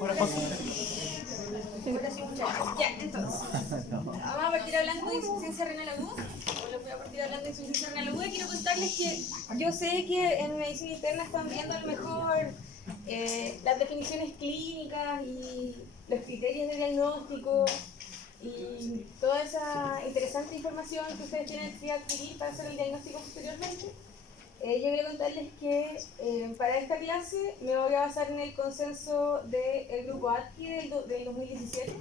Hola, sí, muchas gracias. Ya, entonces, vamos a partir hablando de insuficiencia renal aguda. O les voy a partir hablando de insuficiencia renal aguda. Quiero contarles que yo sé que en medicina interna están viendo a lo mejor las definiciones clínicas y los criterios de diagnóstico y toda esa interesante información que ustedes tienen que adquirir para hacer el diagnóstico posteriormente. Yo quería contarles que para esta clase me voy a basar en el consenso del grupo ATKI del 2017,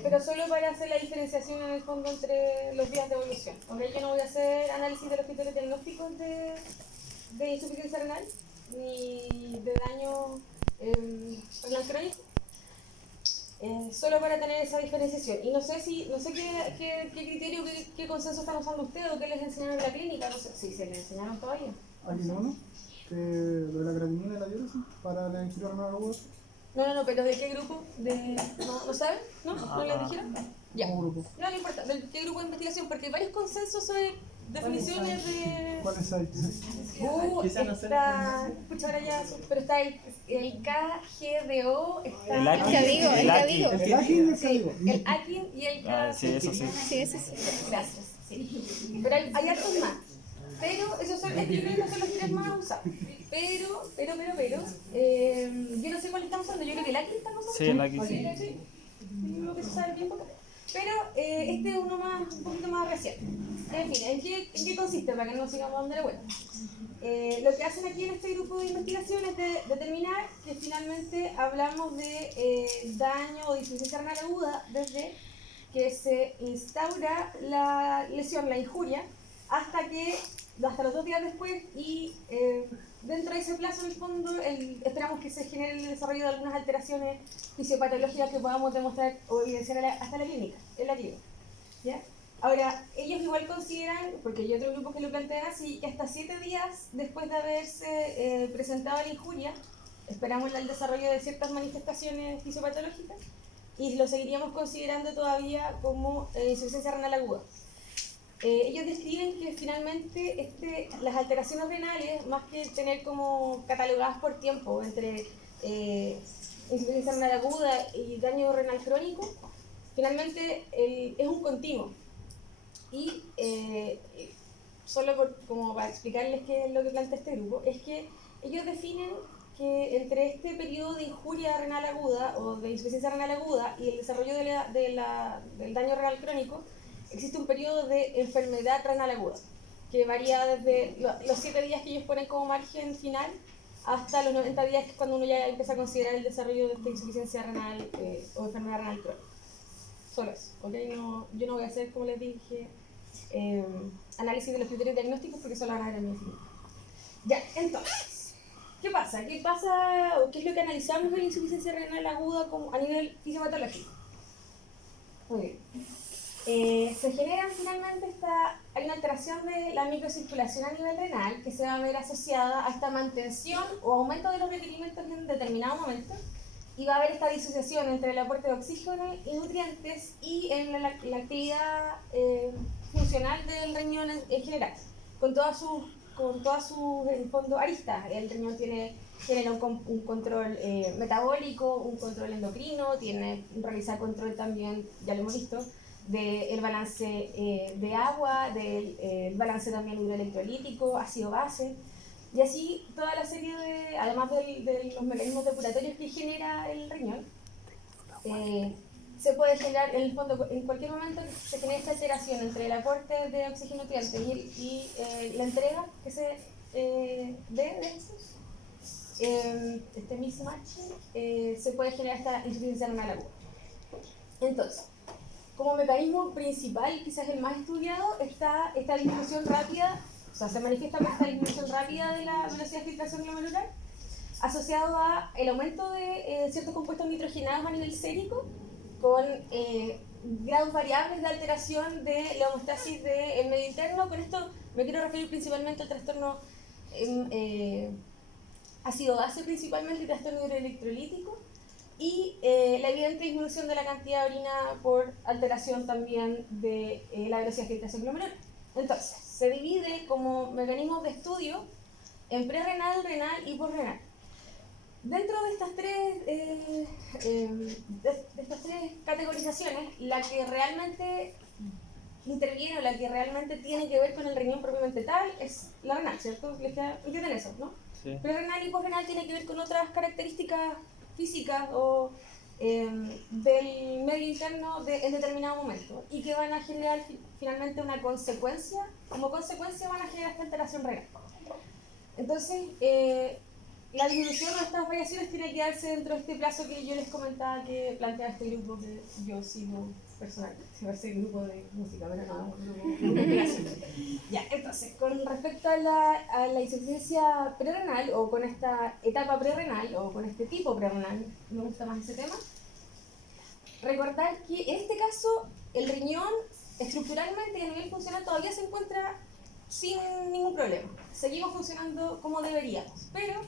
pero solo para hacer la diferenciación en el fondo entre los días de evolución. ¿Okay? Yo no voy a hacer análisis de los criterios diagnósticos de insuficiencia renal ni de daño renal crónico. Solo para tener esa diferenciación. Y no sé qué criterio, qué consenso están usando ustedes o qué les enseñaron en la clínica. No sé si se les enseñaron todavía. ¿Alguien uno? Lo de la creatinina y la diuresis para la insuficiencia renal aguda. No, pero ¿de qué grupo? ¿No saben? ¿No les dijeron? Ya. Grupo. No importa. ¿De qué grupo de investigación? Porque hay varios consensos sobre definiciones de... ¿Cuáles hay? Está... Pucha, ahora ya... Pero está el KGDO, está... El Akin. El Akin y el Ah, sí, eso sí. Sí, eso sí. Gracias. Sí. Pero hay hartos más. Pero esos son, es que yo creo que son los tres más usados. Pero, yo no sé cuál están usando. Yo creo que el Akin está usando. Sí, el Akin, sí. Yo creo que se sabe bien poco. Pero este es uno más, un poquito más reciente. En fin, ¿en qué consiste? Para que no sigamos dando la vuelta. Lo que hacen aquí en este grupo de investigación es de determinar que finalmente hablamos de daño o insuficiencia renal aguda desde que se instaura la lesión, la injuria, hasta los 2 días después y dentro de ese plazo, en el fondo, esperamos que se genere el desarrollo de algunas alteraciones fisiopatológicas que podamos demostrar o evidenciar hasta la clínica, en la clínica. ¿Ya? Ahora, ellos igual consideran, porque hay otro grupo que lo plantean así, que hasta 7 días después de haberse presentado la injuria, esperamos el desarrollo de ciertas manifestaciones fisiopatológicas y lo seguiríamos considerando todavía como insuficiencia renal aguda. Ellos describen que finalmente las alteraciones renales, más que tener como catalogadas por tiempo entre insuficiencia renal aguda y daño renal crónico, finalmente es un continuo. Y solo como para explicarles qué es lo que plantea este grupo, es que ellos definen que entre este periodo de injuria renal aguda o de insuficiencia renal aguda y el desarrollo del daño renal crónico, existe un periodo de enfermedad renal aguda, que varía desde los 7 días que ellos ponen como margen final hasta los 90 días, que es cuando uno ya empieza a considerar el desarrollo de esta insuficiencia renal o enfermedad renal crónica. Solo eso, ¿okay? Yo no voy a hacer, como les dije, análisis de los criterios diagnósticos porque eso lo van a ver en mi film. Ya, entonces, ¿qué pasa? ¿Qué es lo que analizamos en la insuficiencia renal aguda a nivel fisiopatológico? Muy bien. Se genera finalmente hay una alteración de la microcirculación a nivel renal que se va a ver asociada a esta mantención o aumento de los requerimientos en determinado momento, y va a haber esta disociación entre el aporte de oxígeno y nutrientes y en la actividad funcional del riñón en general, con todas sus en fondo aristas. El riñón tiene un control metabólico, un control endocrino, realizar control también, ya lo hemos visto, del balance de agua, del balance también hidroelectrolítico, ácido-base, y así toda la serie además de los mecanismos depuratorios que genera el riñón, se puede generar, en el fondo, en cualquier momento se genera esta alteración entre el aporte de oxígeno nutriente y la entrega que se dé de estos, este mismatch, se puede generar esta insuficiencia renal aguda. Entonces, como mecanismo principal, quizás el más estudiado, está esta disminución rápida, o sea, se manifiesta por esta disminución rápida de la velocidad de filtración glomerular, asociado a el aumento de ciertos compuestos nitrogenados a nivel sérico, con grados variables de alteración de la homeostasis del medio interno. Con esto me quiero referir principalmente al trastorno ácido-base, principalmente el trastorno hidroelectrolítico, y la evidente disminución de la cantidad de orina por alteración también de la velocidad de filtración glomerular. Entonces, se divide como mecanismos de estudio en prerrenal, renal y posrenal. Dentro de estas tres categorizaciones, la que realmente interviene o la que realmente tiene que ver con el riñón propiamente tal es la renal, ¿cierto? ¿Entienden eso, no? Sí. Pero renal y posrenal tiene que ver con otras características físicas o del medio interno en determinado momento y que van a generar finalmente una consecuencia, como consecuencia van a generar esta alteración renal. Entonces, la disminución de estas variaciones tiene que darse dentro de este plazo que yo les comentaba que plantea este grupo que yo sigo personalmente. Va a ser el grupo de música, pero no, un grupo de investigación. Ya, entonces, con respecto a la insuficiencia prerrenal o con esta etapa prerrenal o con este tipo prerrenal, me gusta más ese tema, recordar que en este caso el riñón estructuralmente y a nivel funcional todavía se encuentra sin ningún problema. Seguimos funcionando como deberíamos, pero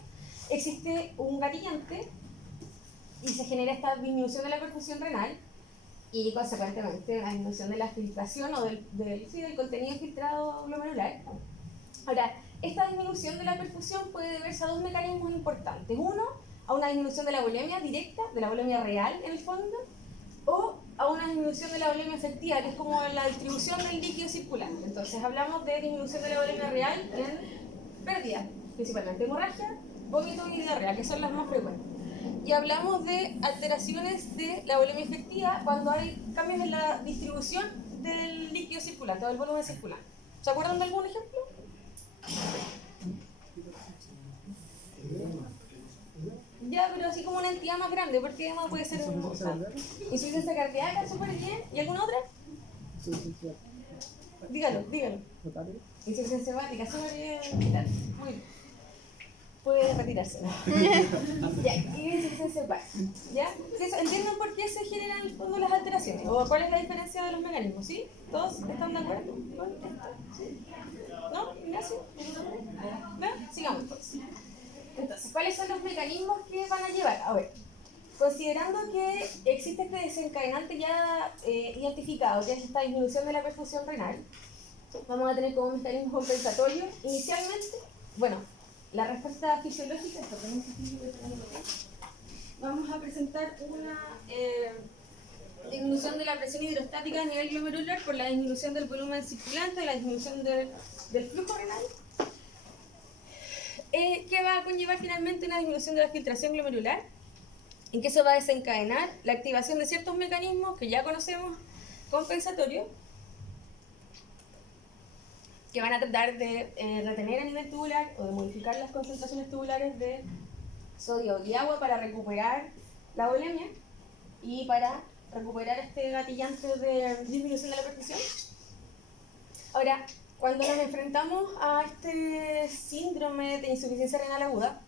existe un gatillante y se genera esta disminución de la perfusión renal y consecuentemente una disminución de la filtración o del contenido filtrado glomerular. Ahora, esta disminución de la perfusión puede deberse a dos mecanismos importantes. Uno, a una disminución de la volemia directa, de la volemia real en el fondo, o a una disminución de la volemia efectiva, que es como la distribución del líquido circulante. Entonces hablamos de disminución de la volemia real en pérdidas, principalmente hemorragia, vómito y diarrea, que son las más frecuentes. Y hablamos de alteraciones de la volemia efectiva cuando hay cambios en la distribución del líquido circulante o del volumen circulante. ¿Se acuerdan de algún ejemplo? Ya, pero así como una entidad más grande, porque además puede ser insuficiencia cardíaca, súper bien. ¿Y alguna otra? Dígalo. Insuficiencia hepática, súper bien. Muy bien. Puede retirarse. Ya, y insuficiencia hepática. ¿Ya? ¿Entienden por qué se generan en el fondo las alteraciones? ¿O cuál es la diferencia de los mecanismos? ¿Sí? ¿Todos están de acuerdo con esto? ¿Sí? ¿No? ¿Ignacio? ¿No? Sigamos todos. Entonces, ¿cuáles son los mecanismos que van a llevar? A ver, considerando que existe este desencadenante ya identificado, que es esta disminución de la perfusión renal, vamos a tener como mecanismo compensatorio, inicialmente, bueno, la respuesta fisiológica, vamos a presentar una disminución de la presión hidrostática a nivel glomerular por la disminución del volumen circulante, la disminución del flujo renal, que va a conllevar finalmente una disminución de la filtración glomerular, en que eso va a desencadenar la activación de ciertos mecanismos que ya conocemos compensatorios, que van a tratar de retener a nivel tubular o de modificar las concentraciones tubulares de sodio y agua para recuperar la volemia y para recuperar este gatillante de disminución de la perfusión. Ahora, cuando nos enfrentamos a este síndrome de insuficiencia renal aguda,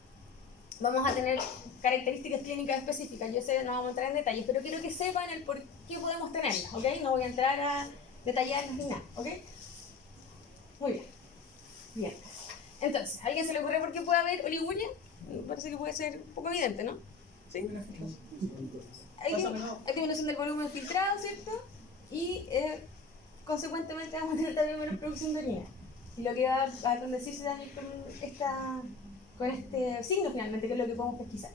vamos a tener características clínicas específicas. Yo sé que no vamos a entrar en detalles, pero quiero que sepan el por qué podemos tenerlas, ¿ok? No voy a entrar a detallarlas ni nada, ¿ok? Muy bien. Bien. Entonces, ¿a alguien se le ocurre por qué puede haber oliguria? Me parece que puede ser un poco evidente, ¿no? ¿Sí? Hay disminución del volumen filtrado, ¿cierto? Y consecuentemente vamos a tener también menos producción de orina. Y lo que va a conducirse también con este signo finalmente, que es lo que podemos pesquisar.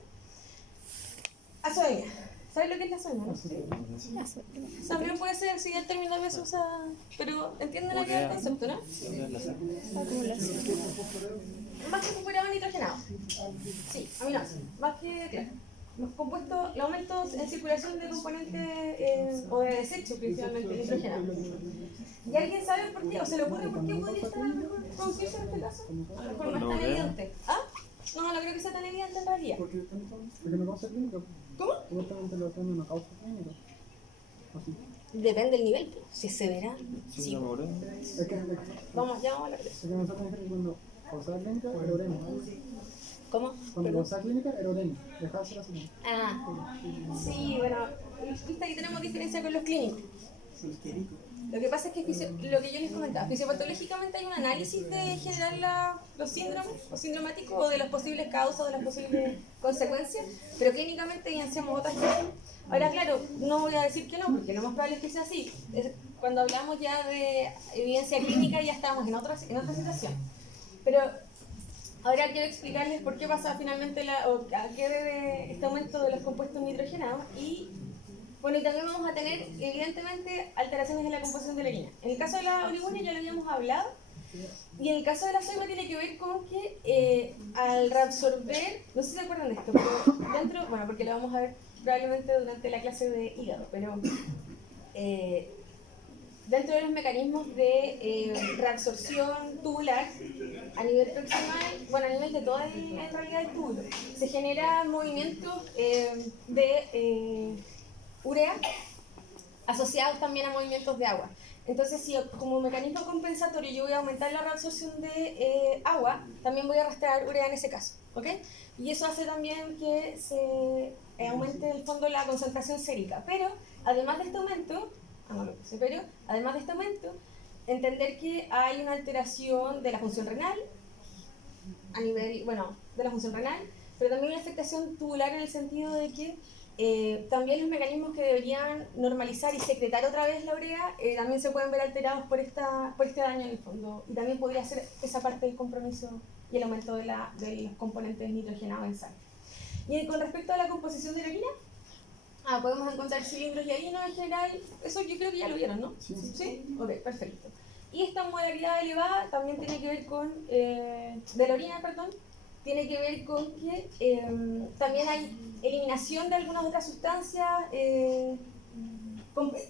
Azoemia. ¿Sabes lo que es la azoemia? ¿No? ¿Sí? También puede ser, si el término que se usa, pero entienden la idea del concepto, ¿no? Más que fosforado nitrogenado. Sí, aminoácidos. Más que, claro. Los compuestos, el aumento en circulación de componentes o de desechos, principalmente nitrogenados. ¿Y alguien sabe por qué? ¿O se le ocurre por qué podría estar a lo mejor producirse en este caso? A lo mejor no es tan evidente. ¿Ah? No creo que sea tan evidente en realidad. Porque no causa clínica. ¿Cómo? Supuestamente lo tiene una causa clínica. Así. Depende del nivel, si es severa. Sí. Vamos, ya vamos a la Es que nosotros cuando causaba clínica era uremia. ¿Cómo? Cuando causaba clínica era uremia. Dejaba de ser así. Ah, sí, bueno, viste que tenemos diferencia con los clínicos. Lo que pasa es que lo que yo les comentaba, fisiopatológicamente hay un análisis de generar los síndromes o sintomáticos o de las posibles causas o de las posibles consecuencias, pero clínicamente evidenciamos otras cosas. Ahora, claro, no voy a decir que no, porque lo más probable es que sea así. Cuando hablamos ya de evidencia clínica ya estamos en otra situación. Pero Ahora quiero explicarles por qué pasa finalmente o a qué debe este aumento de los compuestos nitrogenados y bueno, y también vamos a tener evidentemente alteraciones en la composición de la orina. En el caso de la oligonia ya lo habíamos hablado y en el caso de la soya tiene que ver con que al reabsorber, no sé si se acuerdan de esto, pero dentro, bueno, porque lo vamos a ver probablemente durante la clase de hígado, pero dentro de los mecanismos de reabsorción tubular a nivel proximal, bueno, a nivel de todo en realidad el túbulo, se generan movimientos de urea asociados también a movimientos de agua. Entonces, si como mecanismo compensatorio yo voy a aumentar la reabsorción de agua, también voy a arrastrar urea en ese caso, ¿ok? Y eso hace también que se aumente en el fondo la concentración sérica. Pero, además de este aumento, además de este aumento, entender que hay una alteración de la función renal, a nivel, bueno, de la función renal, pero también una afectación tubular en el sentido de que también los mecanismos que deberían normalizar y secretar otra vez la urea también se pueden ver alterados por este daño en el fondo. Y también podría ser esa parte del compromiso y el aumento de los componentes nitrogenados en sangre. Y con respecto a la composición de la orina, podemos encontrar cilindros y harinos en general. Eso yo creo que ya lo vieron, ¿no? Sí. ¿Sí? Ok, perfecto. Y esta molaridad elevada también tiene que ver con, de la orina, perdón, tiene que ver con que también hay eliminación de algunas otras sustancias,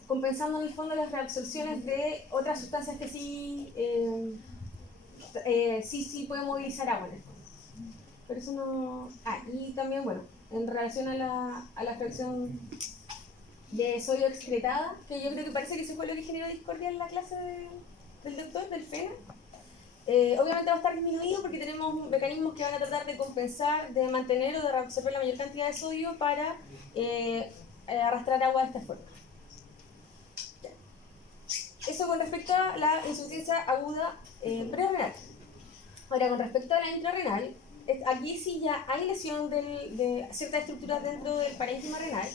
compensando en el fondo las reabsorciones de otras sustancias que sí pueden movilizar agua en el fondo. Pero eso no... y también, bueno, en relación a la fracción de sodio excretada, que yo creo que parece que eso fue lo que generó discordia en la clase del doctor, del FENA. Obviamente va a estar disminuido porque tenemos mecanismos que van a tratar de compensar, de mantener o de reabsorber la mayor cantidad de sodio para arrastrar agua de esta forma. Eso con respecto a la insuficiencia aguda prerrenal. Ahora, con respecto a la intrarrenal, aquí sí ya hay lesión de ciertas estructuras dentro del parénquima renal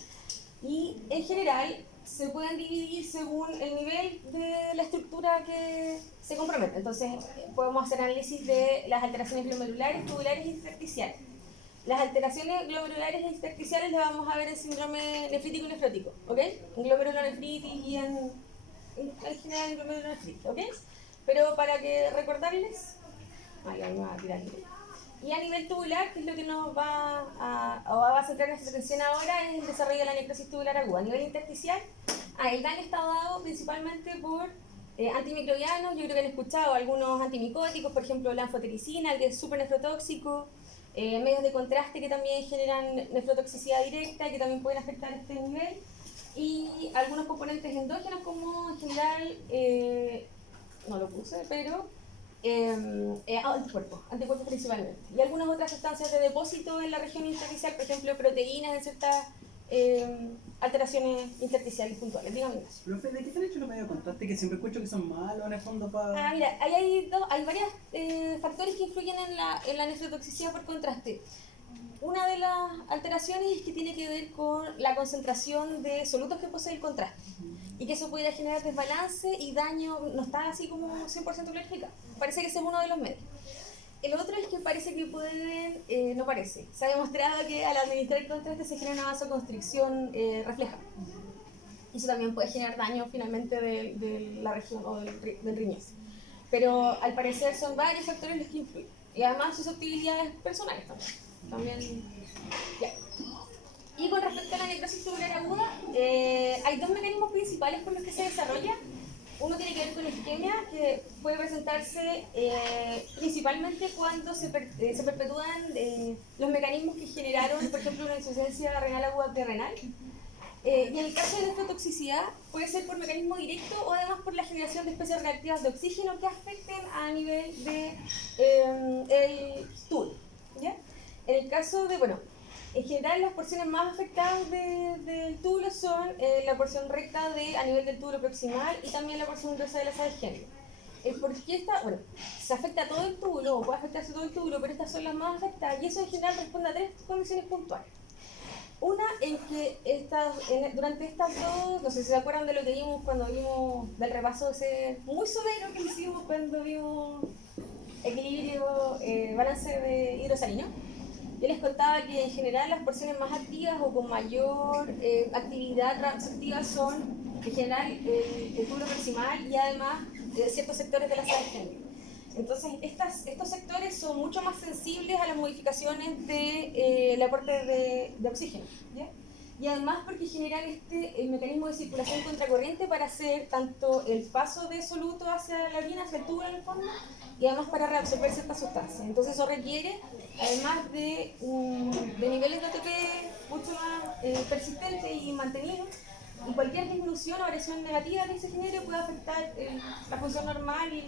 y en general se pueden dividir según el nivel de la estructura que se compromete. Entonces podemos hacer análisis de las alteraciones glomerulares, tubulares e intersticiales. Las alteraciones glomerulares e intersticiales las vamos a ver en síndrome nefrítico y nefrótico, ¿ok? En glomerulonefritis y en general en glomerulonefritis, ¿ok? Pero para que recordarles, vamos a tirar. Y a nivel tubular, que es lo que nos va a centrar nuestra atención ahora, es el desarrollo de la necrosis tubular aguda. A nivel intersticial, el daño está dado principalmente por antimicrobianos. Yo creo que han escuchado algunos antimicóticos, por ejemplo la anfotericina, que es súper nefrotóxico, medios de contraste que también generan nefrotoxicidad directa, que también pueden afectar este nivel, y algunos componentes endógenos como en general, no lo puse, pero anticuerpos principalmente, y algunas otras sustancias de depósito en la región intersticial, por ejemplo proteínas en ciertas alteraciones intersticiales puntuales. Dígame, Ignacio. Profe, ¿de qué están hechos los medios de contraste que siempre escucho que son malos en el fondo para...? Mira, hay varios factores que influyen en la nefrotoxicidad por contraste. Una de las alteraciones es que tiene que ver con la concentración de solutos que posee el contraste y que eso pudiera generar desbalance y daño, no está así como 100% clarificado. Parece que ese es uno de los medios. El otro es que parece que pueden, no parece, se ha demostrado que al administrar el contraste se genera una vasoconstricción refleja. Eso también puede generar daño finalmente de la región o del riñón. Pero al parecer son varios factores los que influyen. Y además susceptibilidades personales también. Ya. Y con respecto a la necrosis tubular aguda, hay dos mecanismos principales por los que se desarrolla. Uno tiene que ver con la isquemia, que puede presentarse principalmente cuando se perpetúan los mecanismos que generaron, por ejemplo, una insuficiencia renal aguda prerenal. Y en el caso de nefrotoxicidad puede ser por mecanismo directo o además por la generación de especies reactivas de oxígeno que afecten a nivel de el túbulo, ¿ya? En el caso de, en general las porciones más afectadas del túbulo son la porción recta a nivel del túbulo proximal y también la porción gruesa de la sala de género. ¿Por qué se afecta a todo el túbulo o puede afectarse todo el túbulo, pero estas son las más afectadas y eso en general responde a tres condiciones puntuales. Una en que durante estas dos, no sé si se acuerdan de lo que vimos cuando vimos del repaso ese muy somero que hicimos cuando vimos equilibrio, balance de hidrosalino. Yo les contaba que en general las porciones más activas o con mayor actividad reabsortiva son en general el túbulo proximal y además ciertos sectores de la sala externa. Entonces, estos sectores son mucho más sensibles a las modificaciones del aporte de oxígeno, ¿ya? Y además porque generan el mecanismo de circulación contracorriente para hacer tanto el paso de soluto hacia la orina, hacia el túbulo en el fondo, y además para reabsorber ciertas sustancias. Entonces eso requiere, además de niveles de ATP mucho más persistentes y mantenidos, y cualquier disminución o variación negativa que se genere puede afectar la función normal y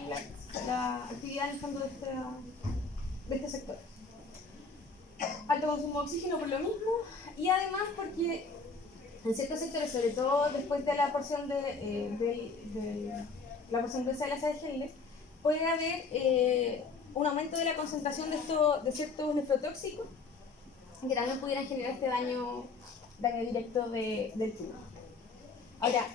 la actividad en el fondo de este sector. Alto consumo de oxígeno por lo mismo, y además porque en ciertos sectores, sobre todo después de la porción la porción de sales de Henle, puede haber un aumento de la concentración de ciertos nefrotóxicos que también pudieran generar este daño directo del tubo. Ahora,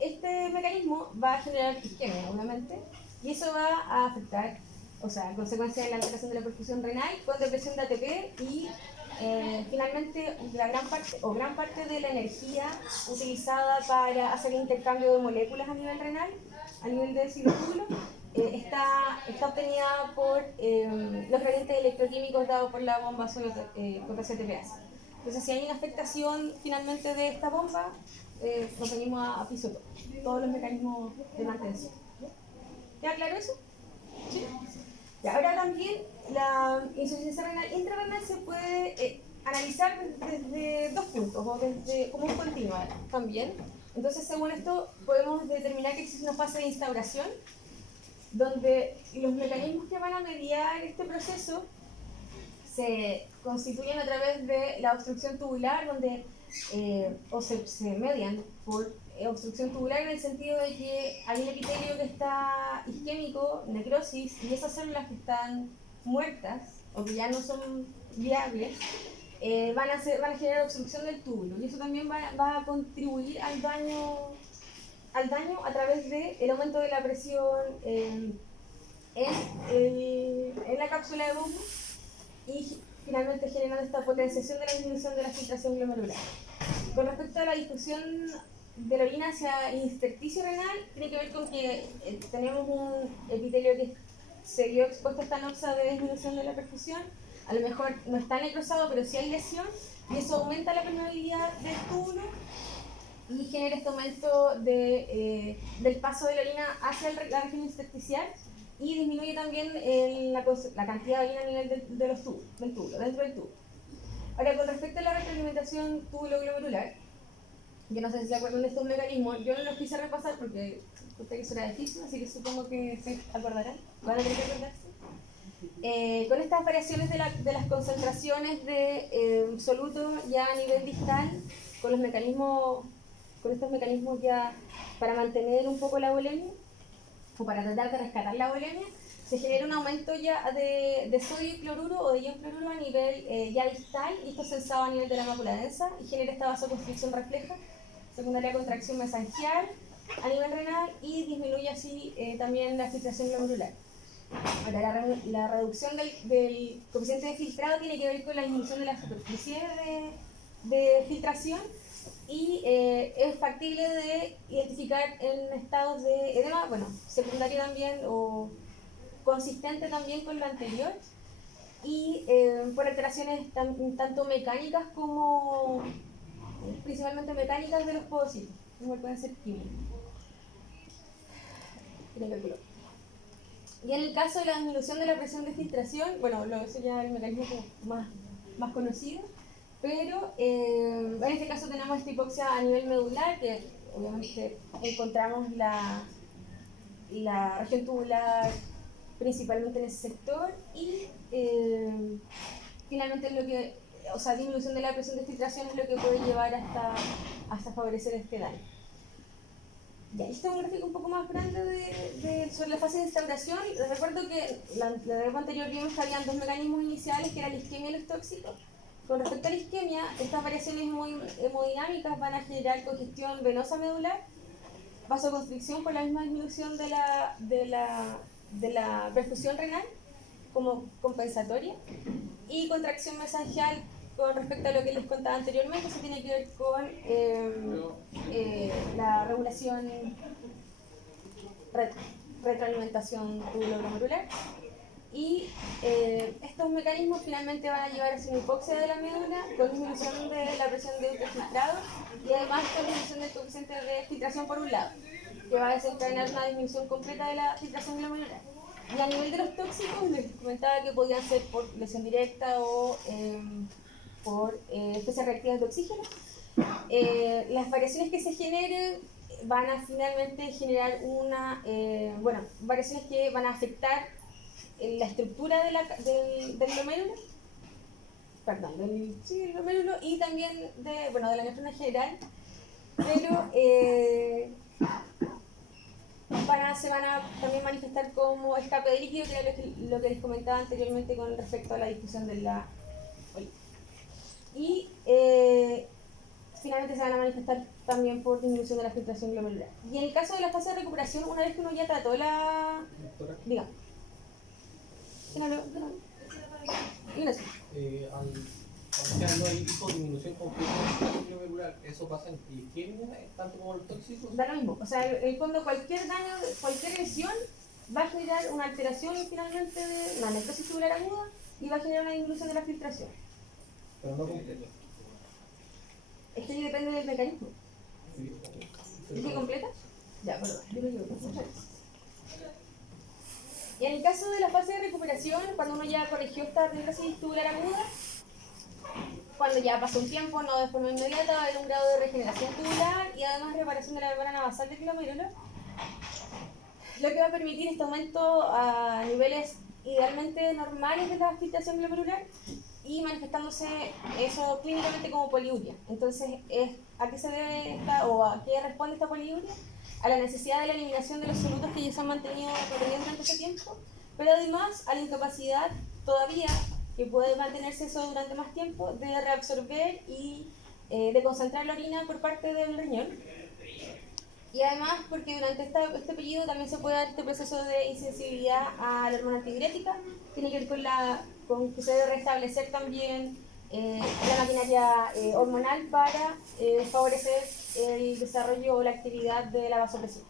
este mecanismo va a generar isquemia, obviamente, y eso va a afectar, o sea, en consecuencia de la alteración de la perfusión renal con depresión de ATP y finalmente gran parte de la energía utilizada para hacer el intercambio de moléculas a nivel renal, a nivel de citotúbulo, está obtenida por los gradientes electroquímicos dados por la bomba JCTPase. Entonces, si hay una afectación finalmente de esta bomba, nos venimos a piso todos los mecanismos de mantención. ¿Queda claro eso? ¿Sí? Y ahora también la insuficiencia renal intrarrenal se puede analizar desde dos puntos o desde como un continuo también. Entonces, según esto, podemos determinar que existe una fase de instauración donde los mecanismos que van a mediar este proceso se constituyen a través de la obstrucción tubular, donde se median por obstrucción tubular en el sentido de que hay un epitelio que está isquémico, necrosis, y esas células que están muertas o que ya no son viables van a generar obstrucción del túbulo, y eso también va a contribuir al daño a través del aumento de la presión en la cápsula de bomba y finalmente generando esta potenciación de la disminución de la filtración glomerular. Con respecto a la discusión de la orina hacia el intersticio renal, tiene que ver con que tenemos un epitelio que se vio expuesto a esta noxa de disminución de la perfusión. A lo mejor no está necrosado, pero sí hay lesión, y eso aumenta la permeabilidad del túbulo y genera este aumento del paso de la orina hacia la región intersticial, y disminuye también la cantidad de orina a nivel del túbulo, dentro del tubo. Ahora, con respecto a la retroalimentación túbulo-glomerular, yo no sé si se acuerdan de estos mecanismos, yo no los quise repasar porque ustedes eso era difícil, así que supongo que se acordarán, van a tener que acordarse. Con estas variaciones de las concentraciones de soluto ya a nivel distal, con estos mecanismos ya para mantener un poco la volemia, o para tratar de rescatar la volemia, se genera un aumento ya de sodio y cloruro o de ion cloruro a nivel ya distal, y esto es sensado a nivel de la mácula densa y genera esta vasoconstricción refleja, secundaria contracción mesangial a nivel renal, y disminuye así también la filtración glomerular. Ahora, la reducción del coeficiente de filtrado tiene que ver con la disminución de la superficie de filtración, y es factible de identificar en estados de edema, bueno, secundario también o consistente también con lo anterior, y por alteraciones tanto mecánicas como principalmente mecánicas de los podocitos, como pueden ser químicos. Y en el caso de la disminución de la presión de filtración, bueno, eso ya es el mecanismo más conocido, pero en este caso tenemos esta hipoxia a nivel medular, que obviamente encontramos la región tubular principalmente en ese sector, y finalmente disminución de la presión de filtración es lo que puede llevar hasta favorecer este daño. Ya, este es un gráfico un poco más grande sobre la fase de instauración. Les recuerdo que la vez anterior vimos que habían dos mecanismos iniciales, que eran la isquemia y los tóxicos. Con respecto a la isquemia, estas variaciones hemodinámicas van a generar congestión venosa medular, vasoconstricción por la misma disminución de la perfusión renal como compensatoria, y contracción mesangial con respecto a lo que les contaba anteriormente. Eso tiene que ver con la regulación, retroalimentación tubuloglomerular. Y estos mecanismos finalmente van a llevar a una hipoxia de la médula con disminución de la presión de ultrafiltrado y además con disminución del coeficiente de filtración por un lado, que va a desencadenar una disminución completa de la filtración glomerular. Y a nivel de los tóxicos, les comentaba que podían ser por lesión directa o por especies reactivas de oxígeno. Las variaciones que se generen van a finalmente generar variaciones que van a afectar la estructura del glomérulo, del glomérulo, y también de la nefrona en general, pero se van a también manifestar como escape de líquido, que era lo que les comentaba anteriormente con respecto a la discusión de la oligina. Y finalmente se van a manifestar también por disminución de la filtración glomerular. Y en el caso de la fase de recuperación, una vez que uno ya trató la... Diga. Cuando no hay disminución completa de la filtración glomerular, ¿eso pasa en glicemia tanto como los tóxicos? Da lo mismo. O sea, en el fondo cualquier daño, cualquier lesión va a generar una alteración finalmente de la necrosis tubular aguda y va a generar una disminución de la filtración. Pero no completa. Es que depende del mecanismo. Sí. ¿Dije completa? Ya, perdón, yo me equivoqué. Y en el caso de la fase de recuperación, cuando uno ya corrigió esta necrosis tubular aguda, cuando ya pasó un tiempo, no de forma inmediata, va a haber un grado de regeneración tubular y además reparación de la membrana basal del glomérulo, lo que va a permitir este aumento a niveles idealmente normales de la filtración glomerular y manifestándose eso clínicamente como poliuria. Entonces, ¿a qué se debe a qué responde esta poliuria? A la necesidad de la eliminación de los solutos que ya se han mantenido retenidos durante ese tiempo, pero además a la incapacidad todavía, que puede mantenerse eso durante más tiempo, de reabsorber y de concentrar la orina por parte del riñón. Y además porque durante este periodo también se puede dar este proceso de insensibilidad a la hormona antidiurética, tiene que ver con que se debe restablecer también la maquinaria hormonal para favorecer el desarrollo o la actividad de la vasopresión.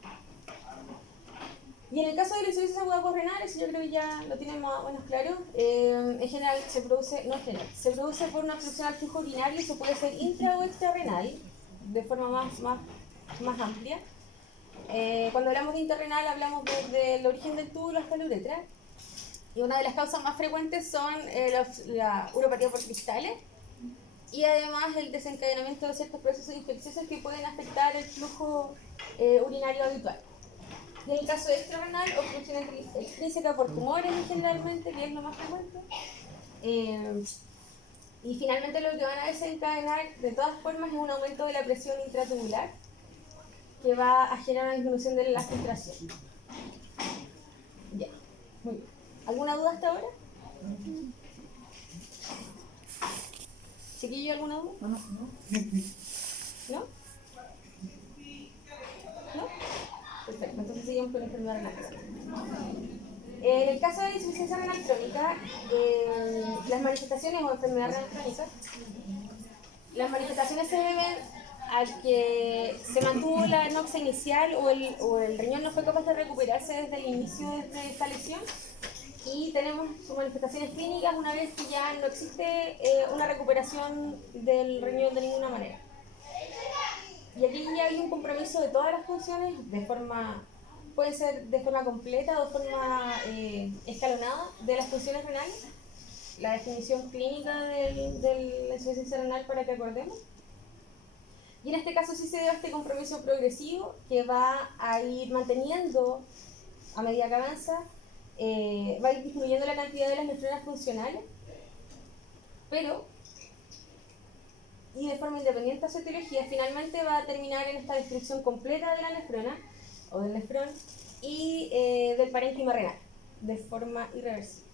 Y en el caso de la insuficiencia aguda postrenal, eso yo creo que ya lo tienen más o menos claro. En general se produce por una obstrucción al flujo urinario y se puede hacer intra o extrarrenal de forma más amplia. Cuando hablamos de intrarrenal hablamos desde el origen del túbulo hasta la uretra. Y una de las causas más frecuentes son la uropatía por cristales y además el desencadenamiento de ciertos procesos infecciosos que pueden afectar el flujo urinario habitual. Y en el caso extrarrenal, obstrucción extrínseca por tumores generalmente, que es lo más frecuente. Y finalmente lo que van a desencadenar de todas formas es un aumento de la presión intratubular que va a generar una disminución de la filtración. Ya, muy bien. ¿Alguna duda hasta ahora? ¿Chiquillo, alguna duda? No. ¿No? ¿No? Perfecto, entonces seguimos con la enfermedad renal crónica. En el caso de la insuficiencia renal crónica, las manifestaciones o enfermedad renal crónica, las manifestaciones se deben a que se mantuvo la anoxia inicial o el riñón no fue capaz de recuperarse desde el inicio de esta lesión, y tenemos sus manifestaciones clínicas una vez que ya no existe una recuperación del riñón de ninguna manera. Y aquí ya hay un compromiso de todas las funciones puede ser de forma completa o de forma escalonada de las funciones renales. La definición clínica de la insuficiencia renal para que acordemos. Y en este caso sí se debe a este compromiso progresivo que va a ir manteniendo a medida que avanza, va a ir disminuyendo la cantidad de las nefronas funcionales, pero y de forma independiente a su etiología, finalmente va a terminar en esta destrucción completa de la nefrona o del nefrón y del parénquima renal de forma irreversible.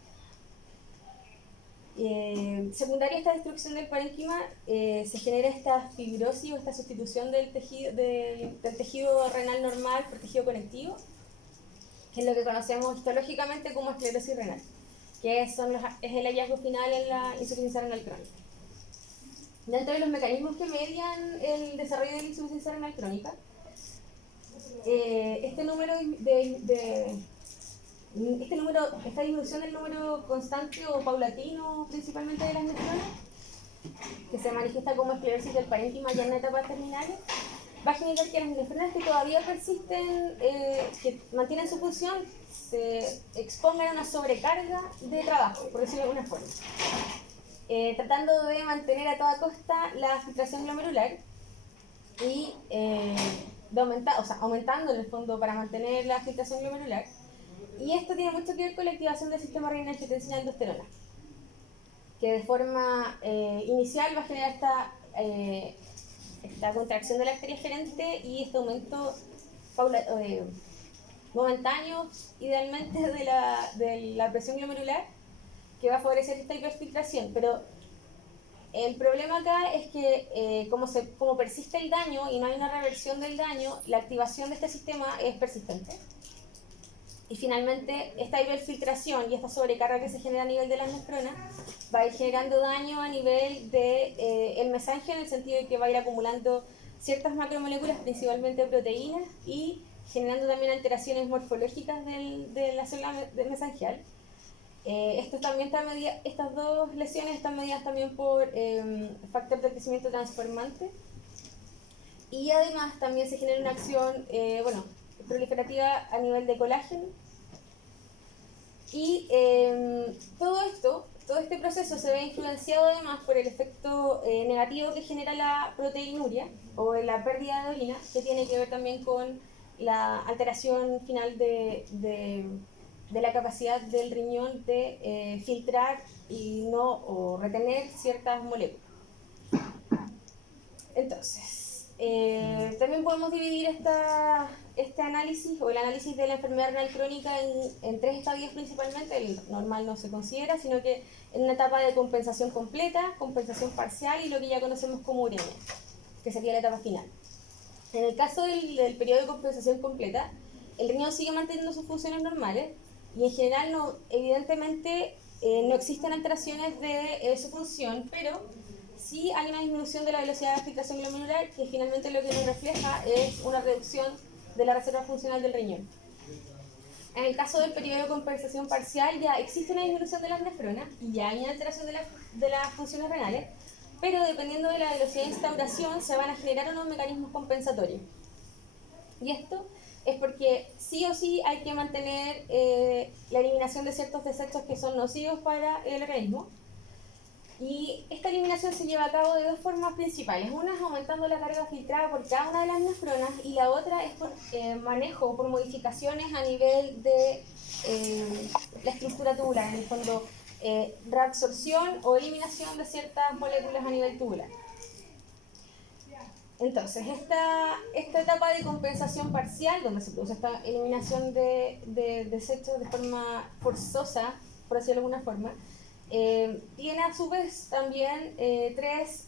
Secundaria a esta destrucción del parénquima, se genera esta fibrosis o esta sustitución del tejido renal normal por tejido conectivo, que es lo que conocemos histológicamente como esclerosis renal, que es el hallazgo final en la insuficiencia renal crónica. Dentro de los mecanismos que median el desarrollo de la insuficiencia renal crónica, esta disminución del número constante o paulatino principalmente de las nefronas, que se manifiesta como esclerosis del parénquima ya en etapas terminales, va a generar que las nefronas que todavía persisten, que mantienen su función, se expongan a una sobrecarga de trabajo, por decirlo de alguna forma. Tratando de mantener a toda costa la filtración glomerular y aumentando en el fondo para mantener la filtración glomerular. Y esto tiene mucho que ver con la activación del sistema renina-angiotensina-aldosterona, que de forma inicial va a generar esta contracción de la arteria eferente y este aumento momentáneo, idealmente, de la presión glomerular, que va a favorecer esta hiperfiltración. Pero el problema acá es que como persiste el daño y no hay una reversión del daño, la activación de este sistema es persistente. Y finalmente, esta hiperfiltración y esta sobrecarga que se genera a nivel de las nefronas va a ir generando daño a nivel del mesangio, en el sentido de que va a ir acumulando ciertas macromoléculas, principalmente proteínas, y generando también alteraciones morfológicas de la célula mesangial. Estas dos lesiones están medidas también por factor de crecimiento transformante, y además también se genera una acción proliferativa a nivel de colágeno. Y todo este proceso se ve influenciado además por el efecto negativo que genera la proteinuria o la pérdida de orina, que tiene que ver también con la alteración final de la capacidad del riñón de filtrar o retener ciertas moléculas. Entonces, también podemos dividir este análisis o el análisis de la enfermedad renal crónica en tres estadios principalmente. El normal no se considera, sino que en una etapa de compensación completa, compensación parcial y lo que ya conocemos como uremia, que sería la etapa final. En el caso del periodo de compensación completa, el riñón sigue manteniendo sus funciones normales y en general evidentemente no existen alteraciones de su función, pero sí hay una disminución de la velocidad de filtración glomerular, que finalmente lo que nos refleja es una reducción de la reserva funcional del riñón. En el caso del periodo de compensación parcial ya existe una disminución de las nefronas y ya hay una alteración de las funciones renales, pero dependiendo de la velocidad de instauración se van a generar unos mecanismos compensatorios. Y esto es porque sí o sí hay que mantener la eliminación de ciertos desechos que son nocivos para el organismo. Y esta eliminación se lleva a cabo de dos formas principales. Una es aumentando la carga filtrada por cada una de las nefronas, y la otra es por manejo, por modificaciones a nivel de la estructura tubular, en el fondo reabsorción o eliminación de ciertas moléculas a nivel tubular. Entonces, esta etapa de compensación parcial, donde se produce esta eliminación de desechos de forma forzosa, por decirlo de alguna forma, tiene a su vez también tres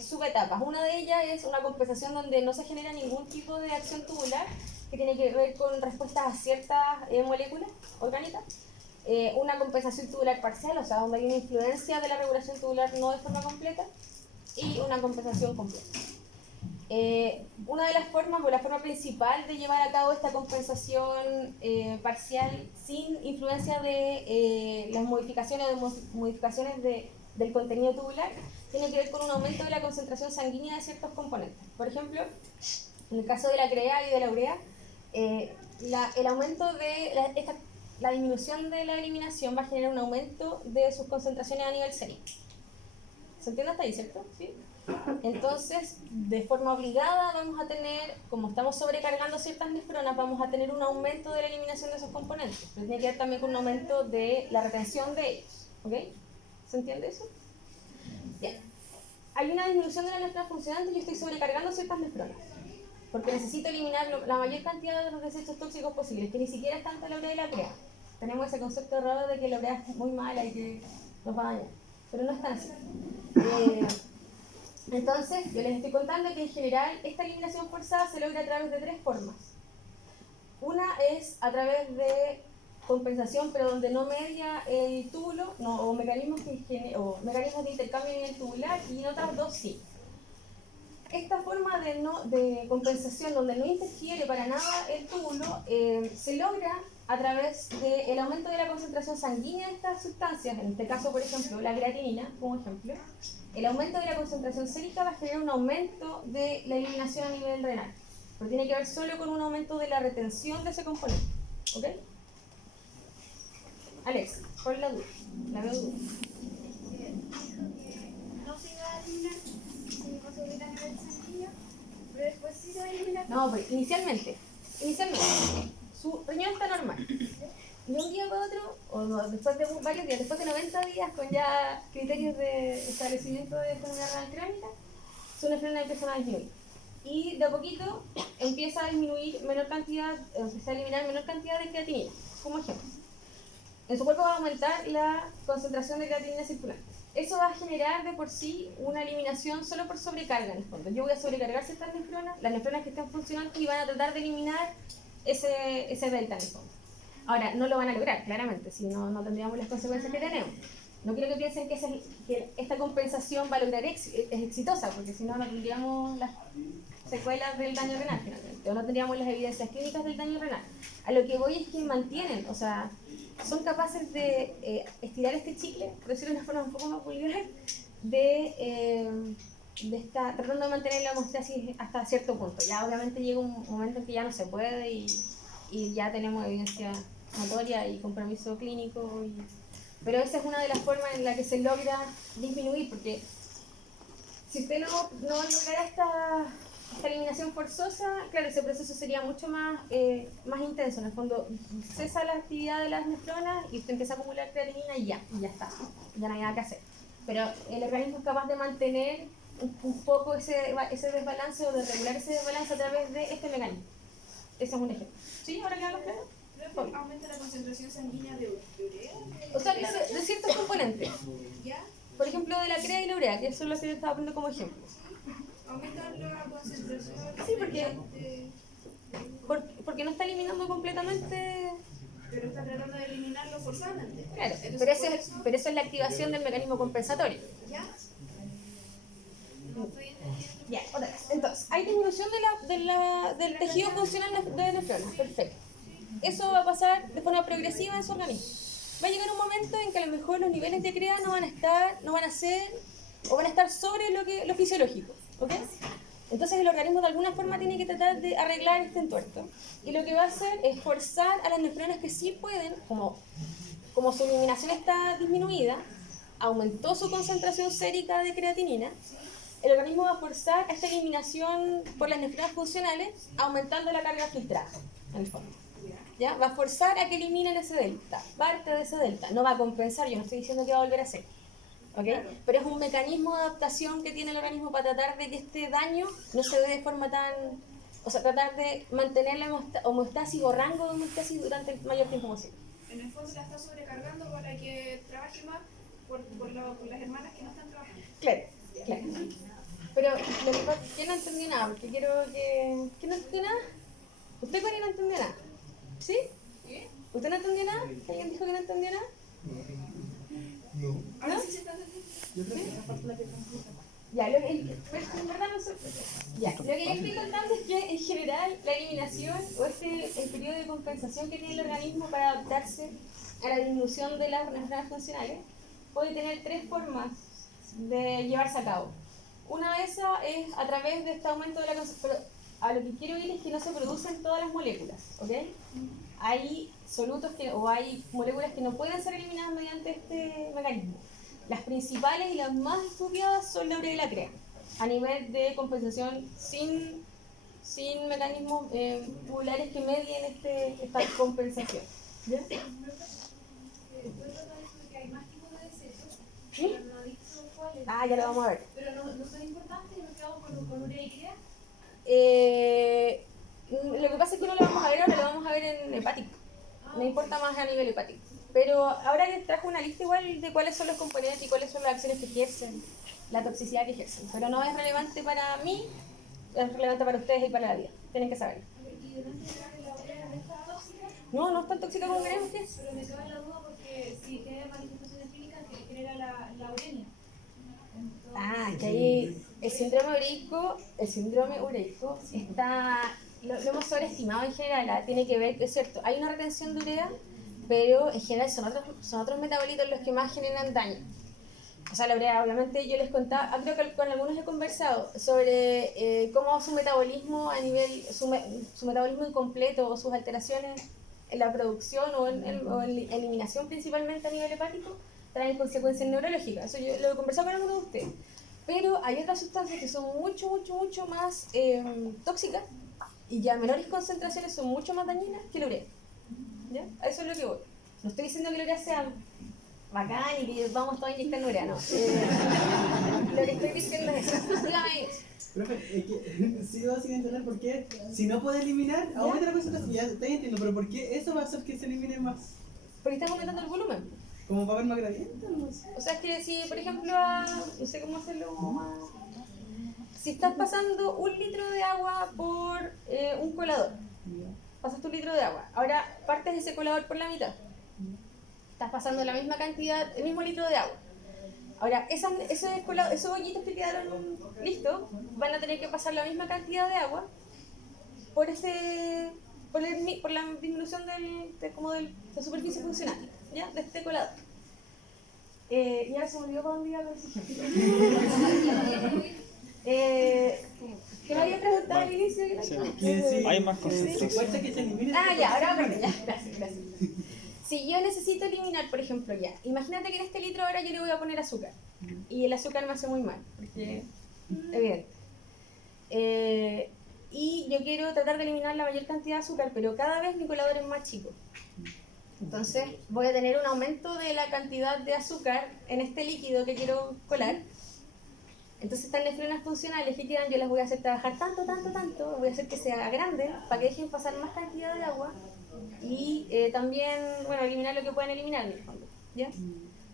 subetapas. Una de ellas es una compensación donde no se genera ningún tipo de acción tubular, que tiene que ver con respuestas a ciertas moléculas orgánicas. Una compensación tubular parcial, o sea, donde hay una influencia de la regulación tubular no de forma completa, y una compensación completa. Una de las formas, o la forma principal de llevar a cabo esta compensación parcial sin influencia de las modificaciones del contenido tubular, tiene que ver con un aumento de la concentración sanguínea de ciertos componentes. Por ejemplo, en el caso de la CREA y de la urea, el aumento de la disminución de la eliminación va a generar un aumento de sus concentraciones a nivel sérico. ¿Se entiende hasta ahí, cierto? ¿Sí? Entonces, de forma obligada vamos a tener, como estamos sobrecargando ciertas nefronas, vamos a tener un aumento de la eliminación de esos componentes, pero tiene que ver también con un aumento de la retención de ellos. ¿Ok? ¿Se entiende eso? Bien. Hay una disminución de la nefrona funcionante y yo estoy sobrecargando ciertas nefronas, porque necesito eliminar la mayor cantidad de los desechos tóxicos posibles, que ni siquiera es tanto la urea y la CREA. Tenemos ese concepto errado de que la urea es muy mala y que nos va a dañar, pero no es tan así. Entonces, yo les estoy contando que en general esta eliminación forzada se logra a través de tres formas. Una es a través de compensación, pero donde no media el túbulo, o mecanismos de intercambio en el tubular, y en otras dos sí. Esta forma de compensación donde no interfiere para nada el túbulo se logra a través del aumento de la concentración sanguínea de estas sustancias, en este caso por ejemplo la creatinina como ejemplo. El aumento de la concentración sérica va a generar un aumento de la eliminación a nivel renal, pero tiene que ver solo con un aumento de la retención de ese componente. ¿Ok? Alex, ¿cuál es la duda? La veo duda. No se iba a eliminar si no se hubiera nivel sanguíneo, pero después sí se va a eliminar. No, pues inicialmente, su riñón está normal. Y de un día para otro, o no, después de varios días, después de 90 días, con ya criterios de establecimiento de enfermedad renal crónica, su nefrona empieza a disminuir. Y de a poquito empieza a disminuir menor cantidad, empieza a eliminar menor cantidad de creatinina, como ejemplo. En su cuerpo va a aumentar la concentración de creatinina circulante. Eso va a generar de por sí una eliminación solo por sobrecarga en el fondo. Yo voy a sobrecargar ciertas nefronas, las nefronas que estén funcionando, y van a tratar de eliminar ese delta en el fondo. Ahora, no lo van a lograr, claramente, si no, no tendríamos las consecuencias que tenemos. No quiero que piensen que esta compensación va a lograr es exitosa, porque si no, no tendríamos las secuelas del daño renal, finalmente, o no tendríamos las evidencias clínicas del daño renal. A lo que voy es que mantienen, o sea, son capaces de estirar este chicle, por decirlo de una forma un poco más vulgar, tratando de mantener la homeostasis hasta cierto punto. Ya obviamente llega un momento en que ya no se puede y ya tenemos evidencia notoria y compromiso clínico. Pero esa es una de las formas en la que se logra disminuir, porque si usted no lograra esta eliminación forzosa, claro, ese proceso sería mucho más intenso. En el fondo, cesa la actividad de las nefronas y usted empieza a acumular creatinina y ya está. Ya no hay nada que hacer. Pero el organismo es capaz de mantener un poco ese desbalance o de regular ese desbalance a través de este mecanismo. Ese es un ejemplo. ¿Sí? ¿Ahora queda claro? ¿Aumenta la concentración sanguínea de urea? O sea, claro, de ciertos componentes. ¿Ya? Por ejemplo, de la crea y la urea, que eso es lo que yo estaba poniendo como ejemplo. ¿Aumenta la concentración? Sí, porque no está eliminando completamente. Pero está tratando de eliminarlo forzadamente. Claro, Entonces, pero eso es la activación del mecanismo compensatorio. ¿Ya? No estoy entendiendo. Ya, otra vez. Entonces, hay disminución del tejido funcional de nefronas. Perfecto. Eso va a pasar de forma progresiva en su organismo. Va a llegar un momento en que a lo mejor los niveles de CREA no van a ser, o van a estar sobre lo fisiológico. ¿Ok? Entonces el organismo de alguna forma tiene que tratar de arreglar este entuerto. Y lo que va a hacer es forzar a las nefronas que sí pueden, como su eliminación está disminuida, aumentó su concentración sérica de creatinina, el organismo va a forzar esta eliminación por las nefronas funcionales, aumentando la carga filtrada, en el fondo. ¿Ya? Va a forzar a que eliminen ese delta, parte de ese delta. No va a compensar, yo no estoy diciendo que va a volver a hacer. ¿Okay? Claro. Pero es un mecanismo de adaptación que tiene el organismo para tratar de que este daño no se dé de forma tan... O sea, tratar de mantener la homeostasis o rango de homeostasis durante el mayor tiempo posible. En el fondo la está sobrecargando para que trabaje más por las hermanas que no están trabajando. Claro. Pero lo que pasa es que no entendí nada, porque quiero que... ¿Qué no entendió nada? ¿Usted, Cori, no entendió nada? ¿Sí? ¿Qué? ¿Usted no entendió nada? ¿Alguien dijo que no entendió nada? No. Ahora ¿No? sí se está entendiendo. Yo creo que esa parte es la que Ya, en verdad no sé. Ya, lo que yo estoy contando es que en general la eliminación o el periodo de compensación que tiene el organismo para adaptarse a la disminución de las nefronas funcionales puede tener tres formas de llevarse a cabo. Una de esas es a través de este aumento de la concentración. A lo que quiero ir es que no se producen todas las moléculas, ¿ok? Hay solutos o hay moléculas que no pueden ser eliminadas mediante este mecanismo. Las principales y las más estudiadas son la urea y la crea, a nivel de compensación sin mecanismos tubulares que medien esta compensación. ¿Ya? Que hay más tipos de desechos, ¿Sí? pero no ha dicho cuáles. Ah, ya lo vamos a ver. Pero no son importantes, nos quedamos con urea y crea. Lo que pasa es que no lo vamos a ver ahora, lo vamos a ver en hepático. Me importa más a nivel hepático. Pero ahora les trajo una lista igual de cuáles son los componentes y cuáles son las acciones que ejercen, la toxicidad que ejercen. Pero no es relevante para mí, es relevante para ustedes y para la vida. Tienen que saberlo. Y durante la urea no está No es tan tóxica como creemos que es. Pero me cabe la duda porque si genera manifestaciones clínicas, que genera la uremia. Entonces, Que ahí el síndrome ureico está, lo hemos sobreestimado en general, tiene que ver, es cierto, hay una retención de urea, pero en general son otros metabolitos los que más generan daño. O sea, la urea, obviamente yo les contaba, creo que con algunos he conversado sobre cómo su metabolismo a nivel, su metabolismo incompleto o sus alteraciones en la producción o en eliminación principalmente a nivel hepático traen consecuencias neurológicas. Eso yo lo he conversado con algunos de ustedes. Pero hay otras sustancias que son mucho más tóxicas y ya a menores concentraciones son mucho más dañinas que la urea. ¿Ya? A eso es lo que voy. No estoy diciendo que la urea sea bacán y que vamos todos a inyectar urea, no. Lo que estoy diciendo es eso. Dígame. Profe, es que sigo sin entender por qué, si no puede eliminar, aumenta la concentración, ya te entiendo, pero ¿por qué eso va a hacer que se elimine más? Porque está aumentando el volumen. ¿Como para ver más gradiente? No sé. O sea, es que si, por ejemplo, no sé cómo hacerlo más. Si estás pasando 1 litro de agua por un colador, pasaste 1 litro de agua, ahora partes ese colador por la mitad, estás pasando la misma cantidad, el mismo litro de agua. Ahora, esos hoyitos que quedaron listos van a tener que pasar la misma cantidad de agua por la disminución de la superficie funcional, ¿ya? De este colador. Y ahora se me olvidó para dónde iba a ¿qué me había preguntado al inicio? Hay más cosas. Si cuesta que se elimine. Ya, ahora aprendí, ya, gracias. Si yo necesito eliminar, por ejemplo, ya, imagínate que en este litro ahora yo le voy a poner azúcar. Y el azúcar me hace muy mal, porque es evidente. Y yo quiero tratar de eliminar la mayor cantidad de azúcar, pero cada vez mi colador es más chico. Entonces voy a tener un aumento de la cantidad de azúcar en este líquido que quiero colar. Entonces estas nefronas funcionales que quedan yo las voy a hacer trabajar tanto, voy a hacer que sea grande para que dejen pasar más cantidad de agua y también, bueno, eliminar lo que puedan eliminar en el fondo, ¿ya?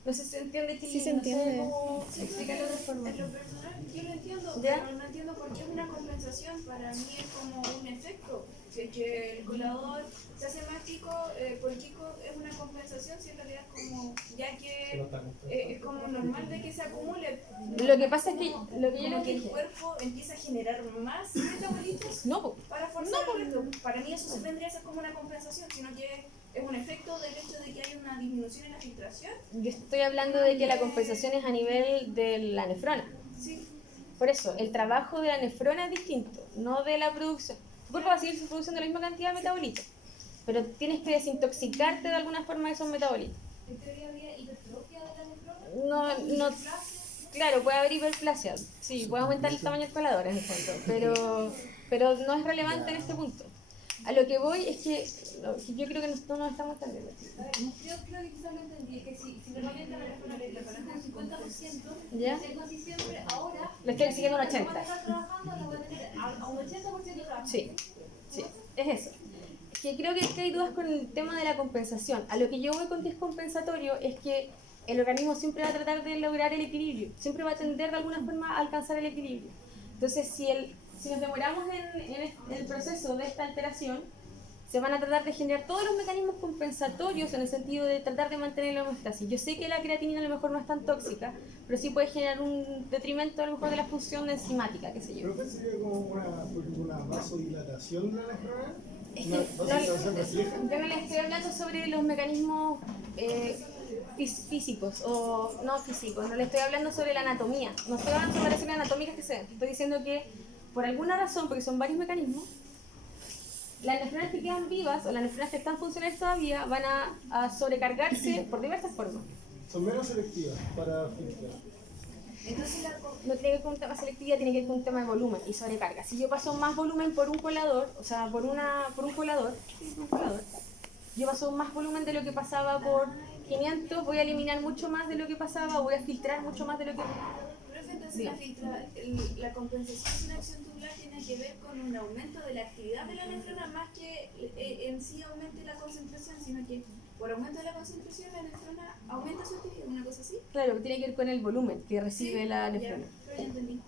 No sé si se entiende, Chile, Sí se entiende. No sé cómo explicarlo de otra forma. en lo personal yo lo entiendo, ¿Ya? pero no entiendo por qué es una compensación. Para mí es como un efecto. Si es que el colador se hace más chico, por chico es una compensación, si en realidad es como, ya que es como normal de que se acumule. Lo que pasa es que lo que yo Como no que el dije, cuerpo empieza a generar más metabolitos no, po. para forzar el resto. Para mí eso se vendría a ser como una compensación, sino que es un efecto del hecho de que hay una disminución en la filtración. Yo estoy hablando de que la compensación es a nivel de la nefrona. Sí. Por eso, el trabajo de la nefrona es distinto, no de la producción. Tu cuerpo va a seguir produciendo la misma cantidad de metabolitos, pero tienes que desintoxicarte de alguna forma de esos metabolitos. ¿En teoría había hipertrofia de la nefrona? No, claro, puede haber hiperplasia, sí, puede aumentar el tamaño del colador en el fondo, pero no es relevante en este punto. A lo que voy es que yo creo que no nos estamos entendiendo. Creo que quizás lo entendí, que si normalmente la nefrona le preparan un 50%, ¿Ya? tengo así siempre, ahora Le estoy exigiendo un cuando 80. está trabajando la voy a tener a un 80% de trabajo. Sí, es eso. Es que creo que hay dudas con el tema de la compensación. A lo que yo voy con que es compensatorio es que el organismo siempre va a tratar de lograr el equilibrio, siempre va a tender de alguna forma a alcanzar el equilibrio. Entonces, si nos demoramos en el proceso de esta alteración, se van a tratar de generar todos los mecanismos compensatorios en el sentido de tratar de mantener la homeostasis. Yo sé que la creatinina a lo mejor no es tan tóxica, pero sí puede generar un detrimento a lo mejor de la función enzimática, qué sé yo. ¿Profe sería como por ejemplo, una vasodilatación de la nefrona? Es ¿Una que vasodilatación refleja? yo no les estoy hablando sobre los mecanismos físicos o no físicos, no les estoy hablando sobre la anatomía, no estoy hablando sobre las anatómicas que se ven, estoy diciendo que por alguna razón, porque son varios mecanismos, las nefronas que quedan vivas o las nefronas que están funcionales todavía van a sobrecargarse por diversas formas. Son menos selectivas para filtrar. Entonces No tiene que ver con un tema de selectividad, tiene que ver con un tema de volumen y sobrecarga. Si yo paso más volumen por un colador, o sea, por un colador, yo paso más volumen de lo que pasaba por 500, voy a eliminar mucho más de lo que pasaba, voy a filtrar mucho más de lo que... Profe, entonces la compensación sin acción tubular tiene que ver con un aumento de la actividad de la nefrona más que en sí aumente la concentración, sino que por aumento de la concentración la nefrona aumenta su actividad, una cosa así. Claro, tiene que ver con el volumen que recibe la Ya, nefrona. pero ya entendí.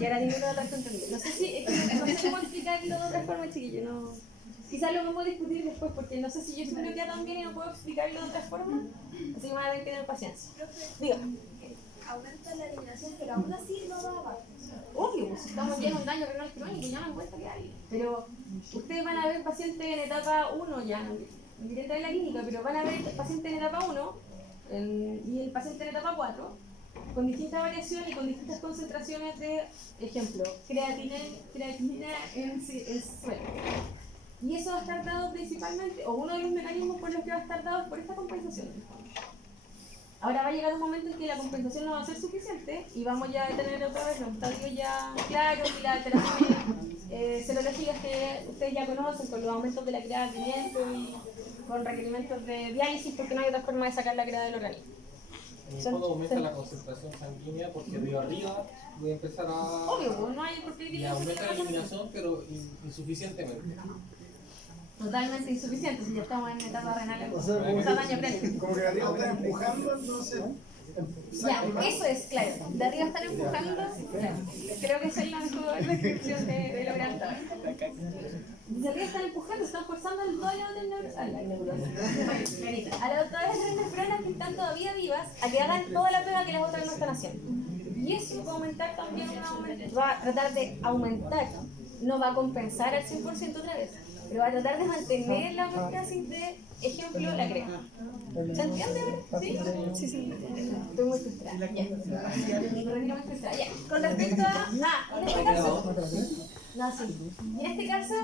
Y ahora ninguno de los dos entendió. No sé cómo explicarlo de otra forma, chiquillo, no... quizás lo vamos a discutir después, porque no sé si yo siempre queda tan bien y no puedo explicarlo de otra forma, así que me van a tener que tener paciencia. Dígame. Aumenta la eliminación, pero aún así no da abajo. Obvio, pues estamos llenos de daño renal crónico, ya no encuentro que hay. Pero ustedes van a ver pacientes en etapa 1 ya, no quiero entrar en la clínica, pero van a ver pacientes en etapa 1 y el paciente en etapa 4 con distintas variaciones y con distintas concentraciones de, ejemplo, creatina en suelo. Y eso va a estar dado principalmente, o uno de los mecanismos por los que va a estar dado es por esta compensación. Ahora va a llegar un momento en que la compensación no va a ser suficiente y vamos ya a tener otra vez los estadios ya claros y las alteraciones serológicas que ustedes ya conocen, con los aumentos de la creatina y con requerimientos de diálisis, porque no hay otra forma de sacar la creatina del organismo. En el fondo aumenta la concentración sanguínea porque río arriba voy a empezar a... Obvio, pues, no hay por qué Y aumenta la eliminación, pero insuficientemente. Totalmente insuficiente, si ya estamos en etapa renal, O sea, como daño crónico. como que de arriba están empujando, entonces. Ya, eso es, claro. De arriba están empujando, claro. Creo que esa es la mejor descripción de lo que han dado. De arriba están empujando, están forzando a todas las otras neuronas, a las otras neuronas que están todavía vivas a que hagan toda la prueba que las otras no están haciendo. Y eso va a aumentar también, va a tratar de aumentar, no va a compensar al 100% otra vez, pero va a tratar de mantener la homeostasis de, ejemplo, la crea. ¿Se entiende ahora? ¿Sí? Sí, sí. Estoy muy frustrada. Ya. Me retiro muy frustrada. Ya. Con respecto a... en este caso... No, sí. En este caso,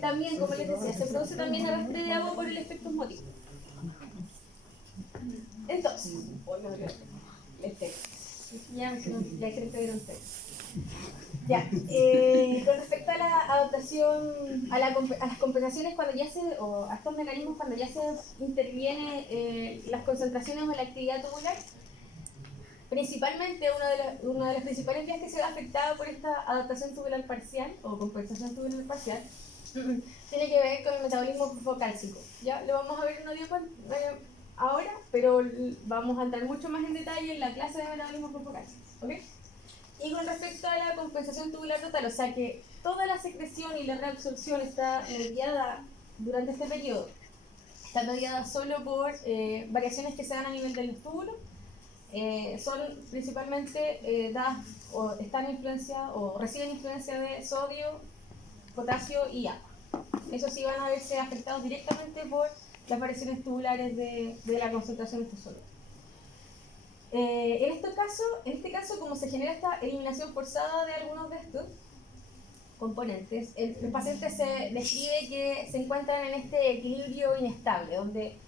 también, como les decía, se produce también arrastre de agua por el efecto osmótico. Entonces... Ya quiero pedir un texto. Ya, con respecto a la adaptación, a las compensaciones cuando ya se, o a estos mecanismos cuando ya se interviene las concentraciones o la actividad tubular, principalmente una de las principales vías que se ve afectada por esta adaptación tubular parcial o compensación tubular parcial tiene que ver con el metabolismo fosfocálcico. Ya lo vamos a ver en una diapositiva ahora, pero vamos a entrar mucho más en detalle en la clase de metabolismo fosfocálcico, ¿ok? Y con respecto a la compensación tubular total, o sea que toda la secreción y la reabsorción está mediada durante este periodo, está mediada solo por variaciones que se dan a nivel de los túbulos, son principalmente dadas o están influenciadas o reciben influencia de sodio, potasio y agua. Eso sí van a verse afectados directamente por las variaciones tubulares de la concentración de estos sólidos. En este caso, como se genera esta eliminación forzada de algunos de estos componentes, el paciente se describe que se encuentran en este equilibrio inestable, donde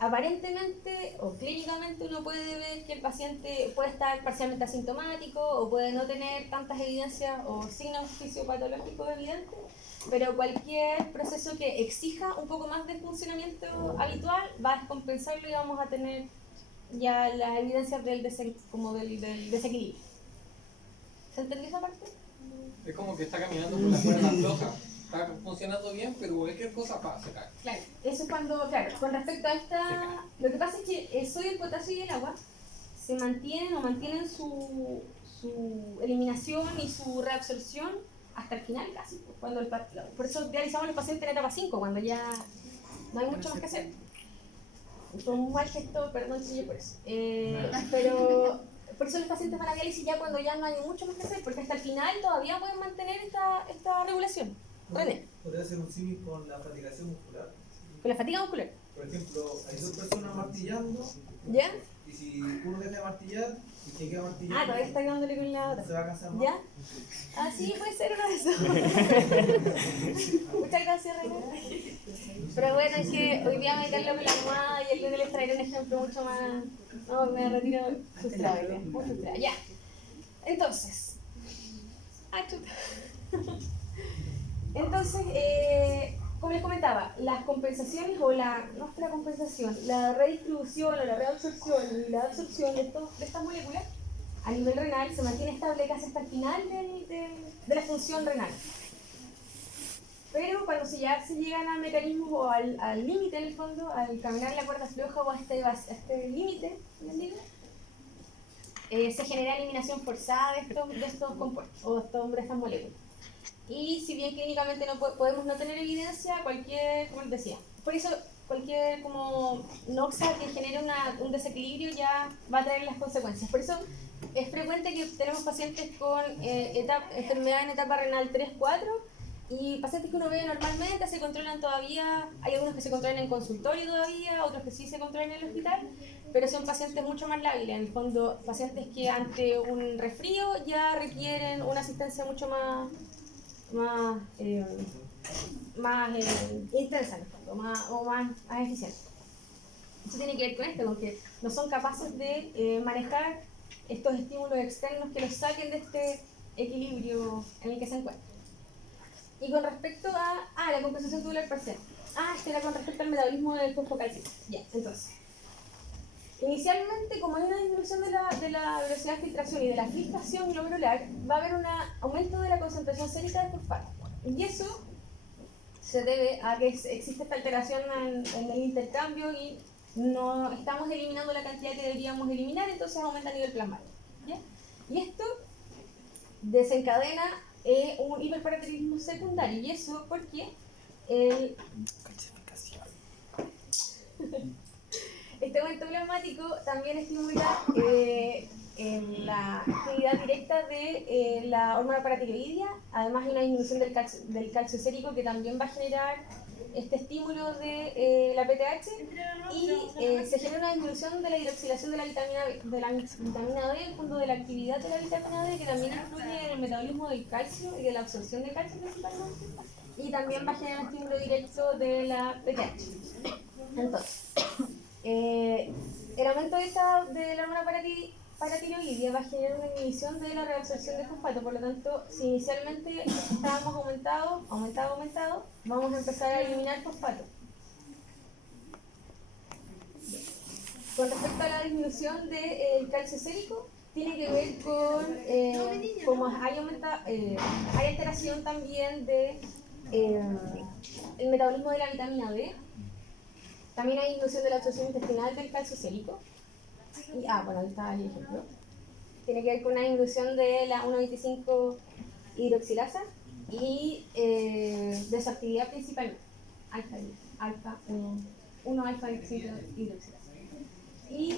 aparentemente o clínicamente uno puede ver que el paciente puede estar parcialmente asintomático o puede no tener tantas evidencias o signos fisiopatológicos evidentes, pero cualquier proceso que exija un poco más de funcionamiento habitual va a descompensarlo y vamos a tener ya las evidencias del desequilibrio. ¿Se entendió esa parte? Es como que está caminando por la cuerda floja. Está funcionando bien, pero cualquier cosa se cae. Claro, eso es cuando, claro, con respecto a esta... Lo que pasa es que el sodio, el potasio y el agua se mantienen su eliminación y su reabsorción hasta el final casi. Por eso realizamos los pacientes en etapa 5, cuando ya no hay mucho más que hacer. Fue un mal gesto, perdón si yo por eso. Pero por eso los pacientes van a diálisis ya cuando ya no hay mucho más que hacer, porque hasta el final todavía pueden mantener esta regulación. René. ¿Podría ser un símil con la fatigación muscular? Con la fatiga muscular. Por ejemplo, hay dos personas martillando. ¿Ya? Y si uno deja de martillar y quien queda martillando, Todavía está dándole con la otra. se va a cansar más. ¿Ya? Sí, puede ser uno de esos. Muchas gracias, René. Pero bueno, es que hoy día me quedo con la almohada y el lunes les traeré un ejemplo mucho más... No, me retiro frustrada, muy frustrada. Ya. Entonces... Entonces, como les comentaba, las compensaciones o no es la compensación, la redistribución o la reabsorción y la absorción de estas moléculas a nivel renal se mantiene estable casi hasta el final de la función renal. Pero cuando ya se llegan al mecanismo o al límite en el fondo, al caminar la cuerda floja o a este límite, se genera eliminación forzada de estos compuestos o de estas moléculas. Y si bien clínicamente no podemos no tener evidencia, cualquier, como les decía, por eso cualquier como noxa que genere un desequilibrio ya va a traer las consecuencias. Por eso es frecuente que tenemos pacientes con enfermedad en etapa renal 3-4 y pacientes que uno ve normalmente se controlan todavía, hay algunos que se controlan en consultorio todavía, otros que sí se controlan en el hospital, pero son pacientes mucho más lábiles, en el fondo pacientes que ante un resfrío ya requieren una asistencia mucho más intensa en el fondo, más eficiente. Eso tiene que ver con esto, con que no son capaces de manejar estos estímulos externos que los saquen de este equilibrio en el que se encuentran. Y con respecto a la compensación tubular parcial, este era con respecto al metabolismo del fosfocálcico. Ya, entonces, inicialmente, como hay una disminución de la velocidad de filtración y de la filtración glomerular, va a haber un aumento de la concentración sérica de fosfato. Y eso se debe a que existe esta alteración en el intercambio y no estamos eliminando la cantidad que deberíamos eliminar, entonces aumenta a nivel plasmático. ¿Ya? Y esto desencadena un hiperparatilismo secundario, y eso porque este aumento plasmático también estimula la actividad directa de la hormona paratiroidea. Además hay una disminución del calcio sérico que también va a generar este estímulo de la PTH, y se genera una disminución de la hidroxilación de la vitamina D, el fondo de la actividad de la vitamina D, que también influye en el metabolismo del calcio y de la absorción de calcio principalmente, y también va a generar un estímulo directo de la PTH. Entonces, el aumento de la hormona paratiroidea va a generar una inhibición de la reabsorción de fosfato. Por lo tanto, si inicialmente estábamos aumentado, vamos a empezar a eliminar fosfato. Con respecto a la disminución del calcio sérico, tiene que ver con como hay alteración también de el metabolismo de la vitamina D. También hay disminución de la absorción intestinal del calcio sérico. Y, bueno, ahí está el ejemplo. Tiene que ver con una disminución de la 1,25 hidroxilasa y de su actividad principalmente, alfa 1,alfa hidroxilasa. Y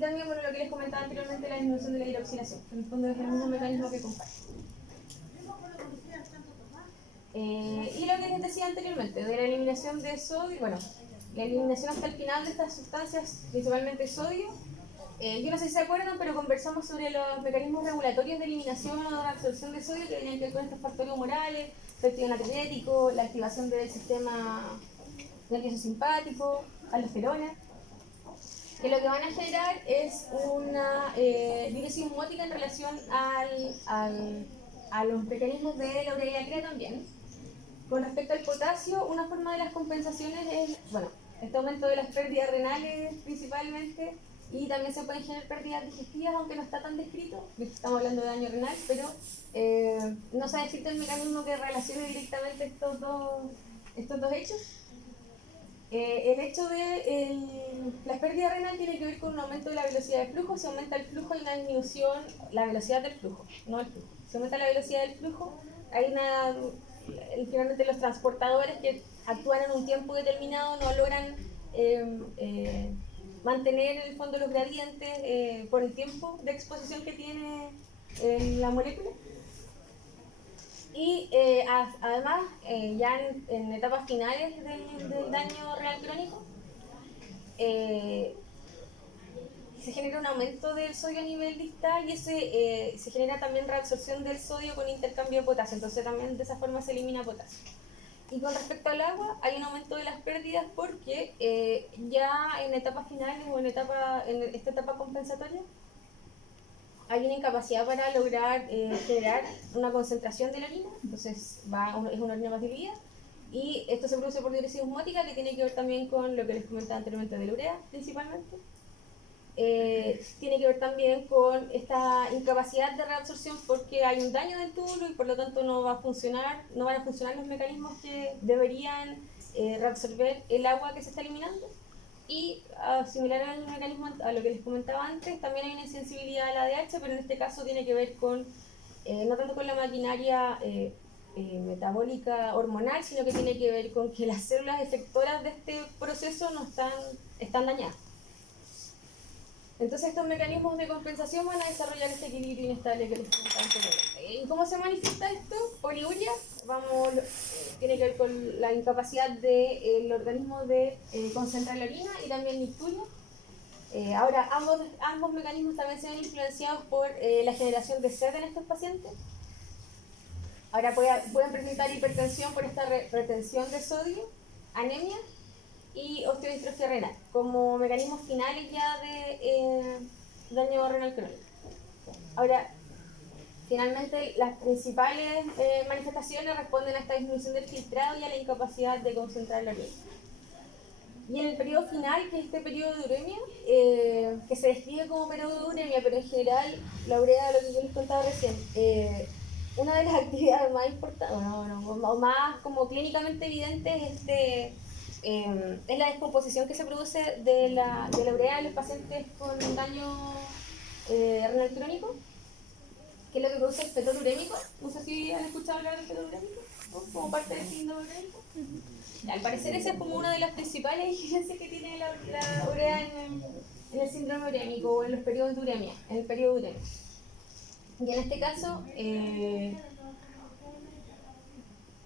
también, bueno, lo que les comentaba anteriormente, la disminución de la hidroxilación, que en el fondo es el mismo mecanismo que comparte. Y lo que les decía anteriormente, de la eliminación de sodio, bueno, la eliminación hasta el final de estas sustancias, principalmente sodio. Yo no sé si se acuerdan, pero conversamos sobre los mecanismos regulatorios de eliminación o de absorción de sodio que tenían que ver con estos factores humorales, péptido natriurético, la activación del sistema nervioso simpático, aldosterona, que lo que van a generar es una diuresis osmótica en relación a los mecanismos de la urea también. Con respecto al potasio, una forma de las compensaciones es, bueno, este aumento de las pérdidas renales principalmente, y también se pueden generar pérdidas digestivas, aunque no está tan descrito, estamos hablando de daño renal, pero no se ha descrito el mecanismo que relacione directamente estos dos hechos. El hecho de la pérdida renal tiene que ver con un aumento de la velocidad de flujo. Si aumenta el flujo hay una disminución, la velocidad del flujo, no el flujo. Si aumenta la velocidad del flujo, hay finalmente los transportadores que actúan en un tiempo determinado no logran mantener en el fondo los gradientes por el tiempo de exposición que tiene la molécula. Y además, ya en etapas finales del daño renal crónico, se genera un aumento del sodio a nivel distal, y se genera también reabsorción del sodio con intercambio de potasio, entonces también de esa forma se elimina potasio. Y con respecto al agua, hay un aumento de las pérdidas porque ya en etapas finales o en esta etapa compensatoria, hay una incapacidad para lograr generar una concentración de la orina, entonces es una orina más diluida, y esto se produce por diuresis osmótica, que tiene que ver también con lo que les comentaba anteriormente de la urea principalmente. Tiene que ver también con esta incapacidad de reabsorción porque hay un daño del túbulo y por lo tanto no van a funcionar los mecanismos que deberían reabsorber el agua que se está eliminando. Y similar al mecanismo a lo que les comentaba antes, también hay una insensibilidad a la ADH, pero en este caso tiene que ver con no tanto con la maquinaria metabólica hormonal, sino que tiene que ver con que las células efectoras de este proceso no están dañadas. Entonces estos mecanismos de compensación van a desarrollar este equilibrio inestable que les comentaba anteriormente. ¿Y cómo se manifiesta esto? Poliuria, tiene que ver con la incapacidad del organismo de concentrar la orina y también mixturia. Ahora, ambos mecanismos también se ven influenciados por la generación de sed en estos pacientes. Ahora pueden presentar hipertensión por esta retención de sodio, anemia y osteodistrofia renal, como mecanismos finales ya de daño renal crónico. Ahora, finalmente, las principales manifestaciones responden a esta disminución del filtrado y a la incapacidad de concentrar la orina. Y en el periodo final, que es este periodo de uremia, que se describe como periodo de uremia, pero en general, la urea, lo que yo les contaba recién, una de las actividades más importantes, o más como clínicamente evidentes, es la descomposición que se produce de la urea en los pacientes con daño renal crónico, que es lo que produce el fetor urémico. No sé si han escuchado hablar del fetor urémico, ¿no? Como parte del síndrome urémico. Al parecer esa es como una de las principales incidencias que tiene la urea en el síndrome urémico o en los periodos de uremia, en el periodo de uremia. Y en este caso,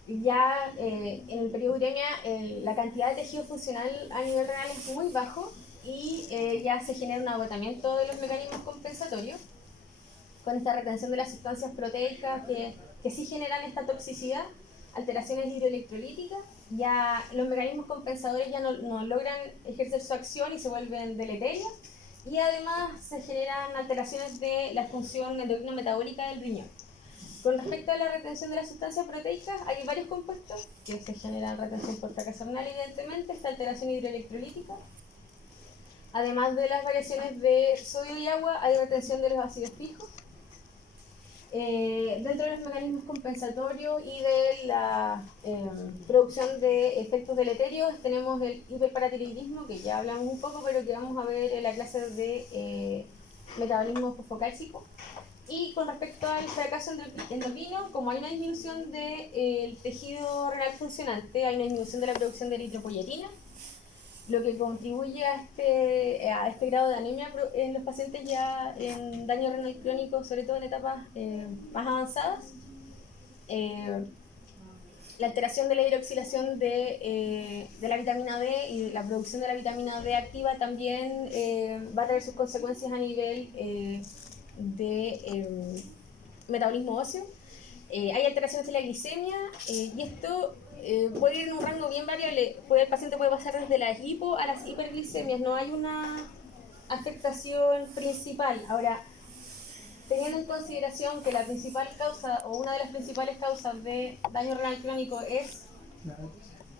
ya en el periodo de uremia la cantidad de tejido funcional a nivel renal es muy bajo y ya se genera un agotamiento de los mecanismos compensatorios con esta retención de las sustancias proteicas que sí generan esta toxicidad, alteraciones hidroelectrolíticas. Ya los mecanismos compensadores ya no logran ejercer su acción y se vuelven deleterios, y además se generan alteraciones de la función endocrino-metabólica del riñón. Con respecto a la retención de las sustancias proteicas, hay varios compuestos que se generan retención por fracaso renal, evidentemente, esta alteración hidroelectrolítica. Además de las variaciones de sodio y agua, hay retención de los ácidos fijos. Dentro de los mecanismos compensatorios y de la producción de efectos deleterios tenemos el hiperparatiroidismo, que ya hablamos un poco, pero que vamos a ver en la clase de metabolismo fosfocálcico. Y con respecto al fracaso endocrino, como hay una disminución del tejido renal funcionante, hay una disminución de la producción de eritropoyetina, lo que contribuye a este grado de anemia en los pacientes ya en daño renal crónico, sobre todo en etapas más avanzadas. La alteración de la hidroxilación de la vitamina D y la producción de la vitamina D activa también va a tener sus consecuencias a nivel de metabolismo óseo. Hay alteraciones de la glicemia y esto puede ir en un rango bien variable. El paciente puede pasar desde las hipo a las hiperglicemias, no hay una afectación principal. Ahora, teniendo en consideración que la principal causa o una de las principales causas de daño renal crónico es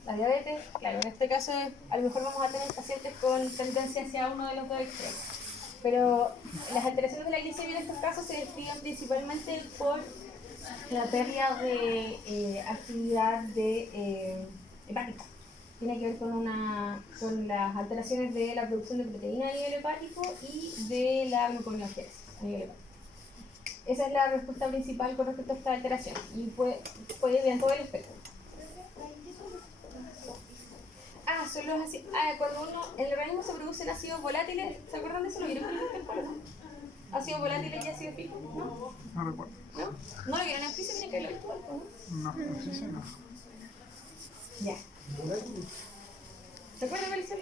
la diabetes, claro, en este caso a lo mejor vamos a tener pacientes con tendencia hacia uno de los dos extremos. Pero las alteraciones de la glicemia en estos casos se describen principalmente por la pérdida de actividad hepática. Tiene que ver con las alteraciones de la producción de proteína a nivel hepático y de la gluconeogénesis a nivel hepático. Esa es la respuesta principal con respecto a esta alteración y puede ir en todo el espectro. Son los ácidos. Cuando en el organismo se producen ácidos volátiles, ¿se acuerdan de eso? ¿Lo vieron en el interpolo? Ácidos volátiles y ácidos fijos, ¿no? No recuerdo. ¿No? ¿No lo vieron en física? Tienen que verlo visto algo, ¿no? No, no sé si no. Ya. ¿Se acuerdan cuál es el...?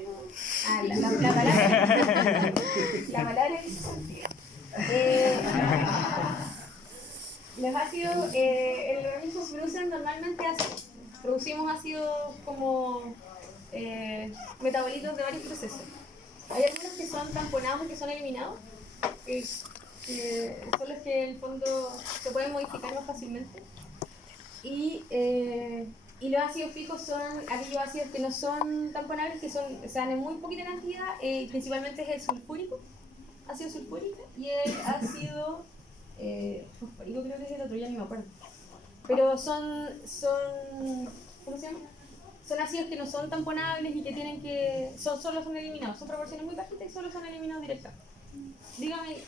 La palabra. La palabra es sentido. Los ácidos, en el organismo se producen normalmente ácidos. Producimos ácidos como metabolitos de varios procesos. Hay algunos que son tamponados y que son eliminados, que son los que en el fondo se pueden modificar más fácilmente. Y los ácidos fijos son aquellos ácidos que no son tamponables, que se dan en muy poquita cantidad, principalmente es el sulfúrico, ácido sulfúrico, y el ácido fosfórico, creo que es el otro, ya ni me acuerdo. Pero son ¿cómo se llama? Son ácidos que no son tamponables y que tienen que... solo son eliminados, son proporciones muy bajitas y solo son eliminados directamente. Dígame.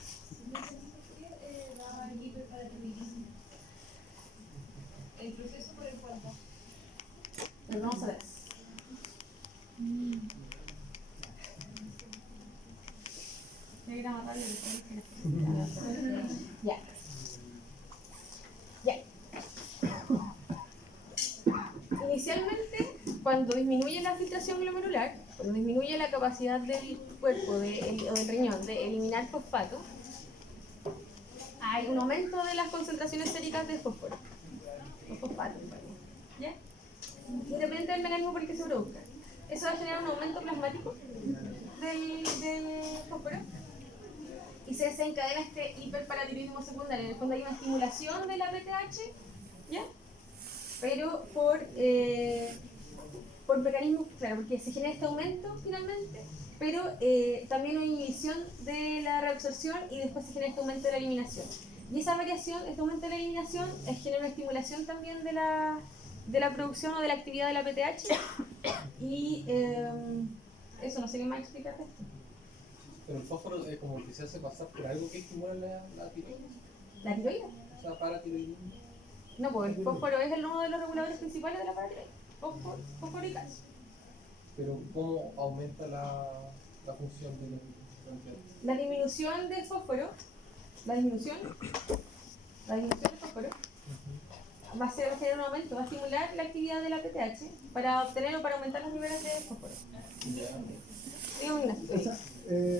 Volvamos atrás. Ya. Ya. Inicialmente, cuando disminuye la filtración glomerular, cuando disminuye la capacidad del cuerpo o del riñón de eliminar fosfato, hay un aumento de las concentraciones séricas de fósforo. Los fosfatos, ¿ya? Y depende del mecanismo por el que se produzca. Eso va a generar un aumento plasmático del fósforo y se desencadena este hiperparatiroidismo secundario. En el fondo hay una estimulación de la PTH, ¿ya? Pero por mecanismos, claro, porque se genera este aumento finalmente, pero también una inhibición de la reabsorción y después se genera este aumento de la eliminación. Y esa variación, este aumento de la eliminación, genera una estimulación también de la producción o de la actividad de la PTH. Y eso, no sé qué más explicarte esto. Pero el fósforo es como que se hace pasar por algo que estimula la tiroides. ¿La tiroides? O sea, paratiroidismo. No, pues el fósforo es uno de los reguladores principales de la paratiroides. Fósforo y calcio. Pero ¿cómo aumenta la función de los La disminución del fósforo, la disminución del fósforo va a generar un aumento, va a estimular la actividad de la PTH para obtener o para aumentar los niveles de fósforo. Digo,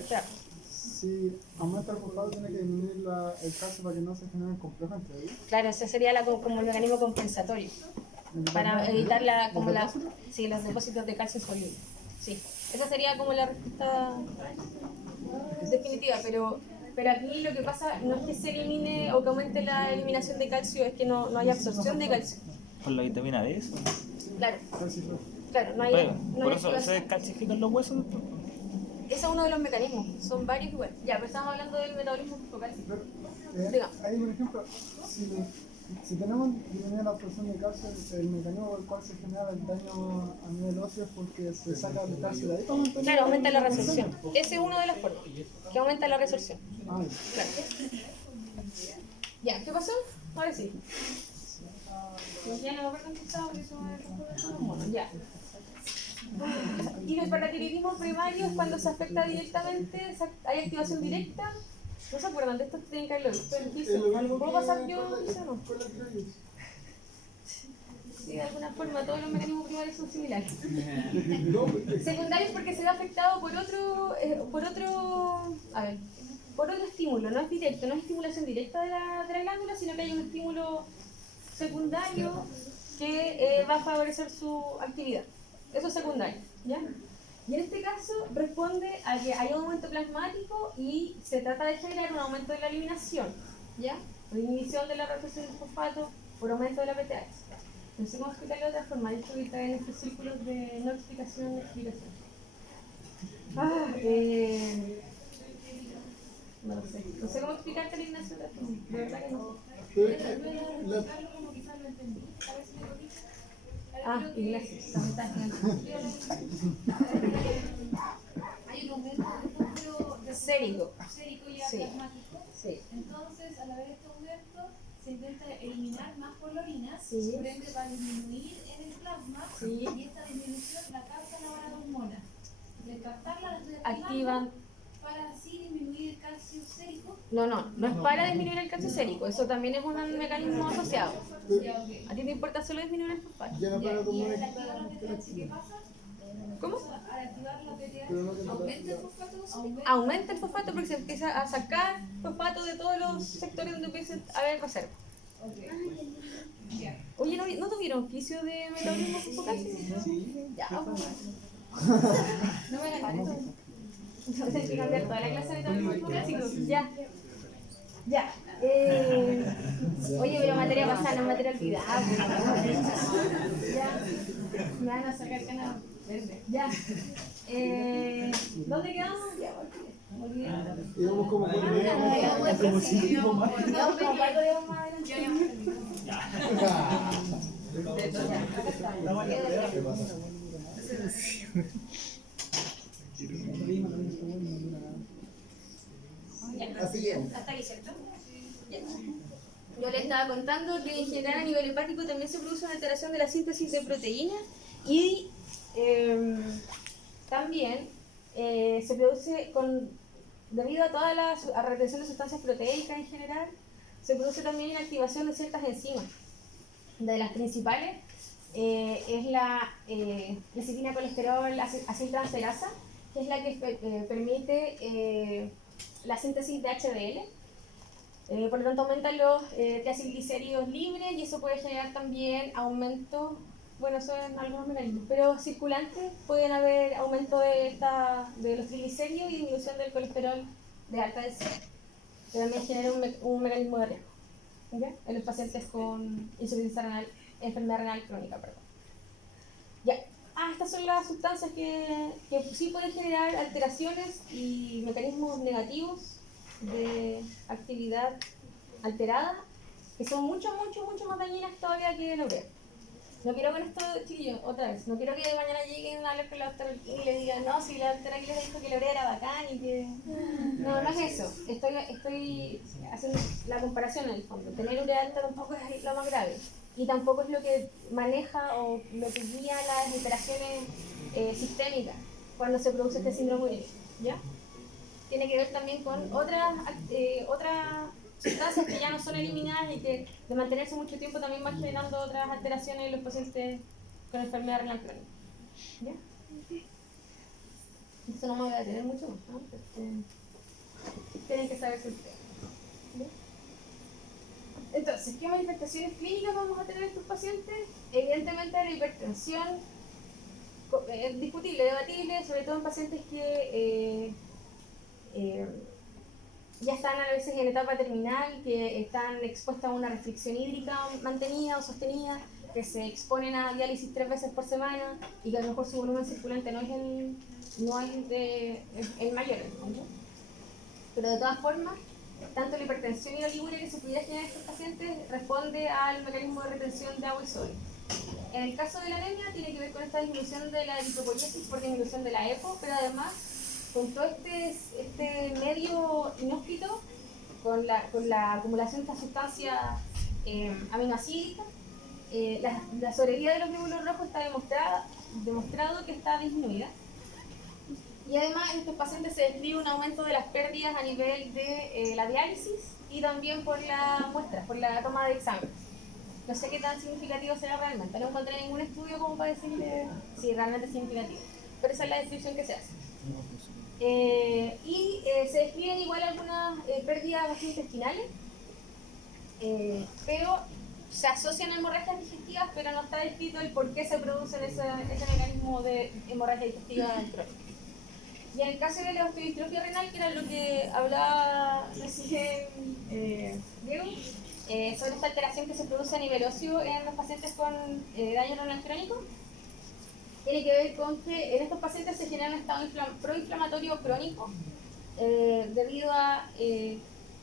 claro. Si aumenta el fosfato, tiene que disminuir el calcio para que no se generen complejos entre ellos. Claro, ese sería como el mecanismo compensatorio para evitar los depósitos de calcio soluble. Sí, esa sería como la respuesta definitiva, pero aquí lo que pasa no es que se elimine o que aumente la eliminación de calcio, es que no hay absorción de calcio. Por la vitamina D, eso. Claro, no hay. Por No hay eso se descalcifican los huesos después. Ese es uno de los mecanismos, son varios igual. Ya, pero estamos hablando del metabolismo fosfocálcico. Ahí, por ejemplo, si tenemos disminuida la absorción de calcio, el mecanismo por el cual se genera el daño a nivel óseo es porque se saca el calcio de ahí. Claro, aumenta la resorción. Ese es uno de las formas, que aumenta la resorción. Claro. Ya, ¿qué pasó? Ahora sí. Ya no me acuerdo en qué estaba, porque eso me recuerda mono. Ya. Y el paratiroidismo primario es cuando se afecta directamente, hay activación directa. ¿No se acuerdan de esto? Tienen que haberlo visto en piso. ¿Puedo pasar yo? No. Sí, de alguna forma, todos los mecanismos primarios son similares. Secundarios porque se ve afectado por otro estímulo, no es directo, no es estimulación directa de la glándula, sino que hay un estímulo secundario que va a favorecer su actividad. Eso es secundario, ¿ya? Y en este caso responde a que hay un aumento plasmático y se trata de generar un aumento de la eliminación, ¿ya? Por inhibición de la reabsorción del fosfato, por aumento de la PTH. No sé cómo explicarlo de otra forma, esto que está en estos círculos de no explicación, explicación. No lo sé. No sé cómo explicarte la eliminación de forma. De verdad que no sé. Ignacio, también está haciendo. Hay un aumento de fósforo Sérico. sérico y Sí. plasmático. Sí. Entonces, al haber este aumento, se intenta eliminar más por la orina, Sí. por ende va a disminuir en el plasma, Sí. y esta disminución la causa la hormona. De captarla, la estoy Activan. para así disminuir el calcio sérico. No es para disminuir el calcio sérico, eso también es un mecanismo asociado. Ya, ok. ¿A ti te importa solo disminuir el fosfato? Ya no para Y tomar al activar la PTH, ¿qué pasa? ¿Cómo? Al activar la PTH, Pero no te- ¿aumenta el fosfato? Aumenta el fosfato porque se empieza a sacar fosfato de todos los sectores donde empieza a haber reserva. Ok. Ya. Oye, ¿no tuvieron oficio de metabolismo fosfocálcico? Sí. Ya, vamos. No me hagan esto. Entonces hay que cambiar toda la clase de metabolismo fosfocálcico. Ya. Ya. Oye, pero materia pasada, no materia olvidada. Ya. Me van a sacar canal verde. Ya. ¿Dónde quedamos? Ya, me olvidé. Íbamos como con Quedamos como 4 días más Así es. ¿Hasta ahí, cierto? Ya. Yo les estaba contando que en general a nivel hepático también se produce una alteración de la síntesis de proteínas Y también se produce debido a toda la retención de sustancias proteicas en general, se produce también la activación de ciertas enzimas. De las principales es la lecitina colesterol aciltransferasa, que es la que permite la síntesis de HDL. Por lo tanto, aumentan los triacilglicéridos libres y eso puede generar también aumento, bueno, eso en algunos mecanismos, pero circulantes pueden haber aumento de los triglicéridos y disminución del colesterol de alta densidad, que también genera un mecanismo de riesgo, ¿okay? En los pacientes con insuficiencia renal, enfermedad renal crónica, perdón. Ya. Estas son las sustancias que sí pueden generar alteraciones y mecanismos negativos de actividad alterada, que son mucho más dañinas todavía que la urea. No quiero con esto, chiquillos, otra vez, no quiero que mañana lleguen a hablar con la doctora y le digan, no, si la doctora aquí les dijo que la urea era bacán y que... No es eso, estoy haciendo la comparación en el fondo. Tener urea alta tampoco es lo más grave y tampoco es lo que maneja o lo que guía las alteraciones sistémicas cuando se produce este síndrome urémico, ¿ya? Tiene que ver también con otras sustancias que ya no son eliminadas y que de mantenerse mucho tiempo también van generando otras alteraciones en los pacientes con enfermedad renal crónica. ¿Ya? Esto no me voy a detener mucho más, ¿no? Tienen que saberse ustedes. ¿Ya? Entonces, ¿qué manifestaciones clínicas vamos a tener en estos pacientes? Evidentemente la hipertensión es discutible, debatible, sobre todo en pacientes que ya están a veces en etapa terminal, que están expuestos a una restricción hídrica mantenida o sostenida, que se exponen a diálisis 3 veces por semana y que a lo mejor su volumen circulante no es el mayor, ¿no? Pero de todas formas, tanto la hipertensión y la oliguria que se pudiera generar en estos pacientes responde al mecanismo de retención de agua y sodio. En el caso de la anemia tiene que ver con esta disminución de la eritropoyesis por disminución de la EPO, pero además con todo este medio inhóspito, con la acumulación de estas sustancias aminoácidas, la sobrevida de los glóbulos rojos está demostrado que está disminuida. Y además en estos pacientes se describe un aumento de las pérdidas a nivel de la diálisis y también por la muestra, por la toma de exámenes. No sé qué tan significativo será realmente, no encontré ningún estudio como para decirle si realmente es significativo, pero esa es la descripción que se hace. Se describen igual algunas pérdidas gastrointestinales, pero se asocian a hemorragias digestivas, pero no está descrito el por qué se produce ese mecanismo de hemorragia digestiva crónica. Y en el caso de la osteodistrofia renal, que era lo que hablaba recién Diego, sobre esta alteración que se produce a nivel óseo en los pacientes con daño renal crónico, tiene que ver con que en estos pacientes se genera un estado proinflamatorio crónico debido a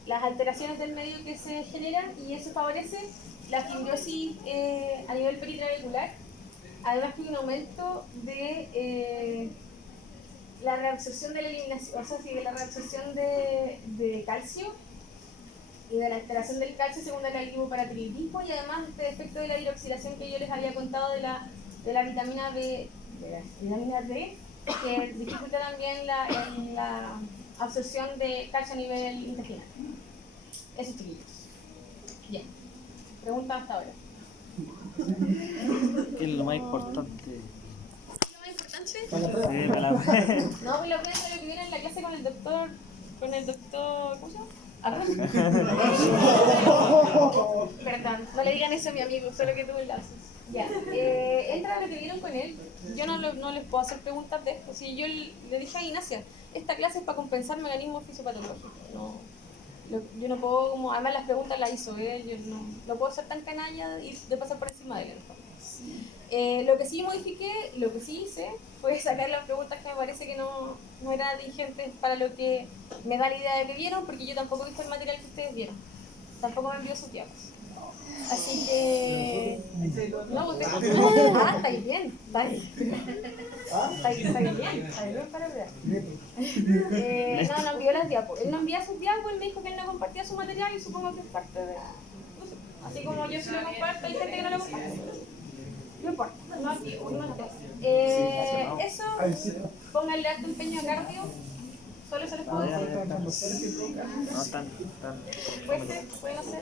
las alteraciones del medio que se generan, y eso favorece la fibrosis a nivel peritrabecular. Además que hay un aumento de la reabsorción de la eliminación, o sea, de la reabsorción de calcio y de la alteración del calcio según el lipoparatiritismo, y además este efecto de la hidroxilación que yo les había contado de la vitamina B, que dificulta también la absorción de calcio a nivel intestinal. Eso, chiquillos. Bien. Pregunta hasta ahora. ¿Qué es lo más importante? ¿Lo más importante? Sí, para la No, pues lo que es lo que viene en la clase con el doctor, ¿cómo se llama? Perdón, no le digan eso a mi amigo, solo que tú lo haces. Ya, entra lo que vieron con él. Yo no les puedo hacer preguntas de esto. Si yo le dije a Ignacia, esta clase es para compensar mecanismos fisiopatológicos. Yo no puedo, como además las preguntas las hizo él, yo no puedo ser tan canalla y de pasar por encima de él. Lo que sí modifiqué, lo que sí hice, fue sacar las preguntas que me parece que no eran vigentes para lo que me da la idea de que vieron, porque yo tampoco he visto el material que ustedes vieron. Tampoco me envió sus diapos. Así que... No, ustedes... estáis bien. Estáis bien para ver. No envió las diapos. Él no envía sus diapos, él me dijo que él no compartía su material y supongo que es parte de... Así como yo sí lo comparto, hay gente que no lo comparte. No importa, no aquí, no interesa. Eso, Ahí sí. pónganle alto empeño a cardio. Solo se les puedo decir. No tan. Puede ser, pueden hacer.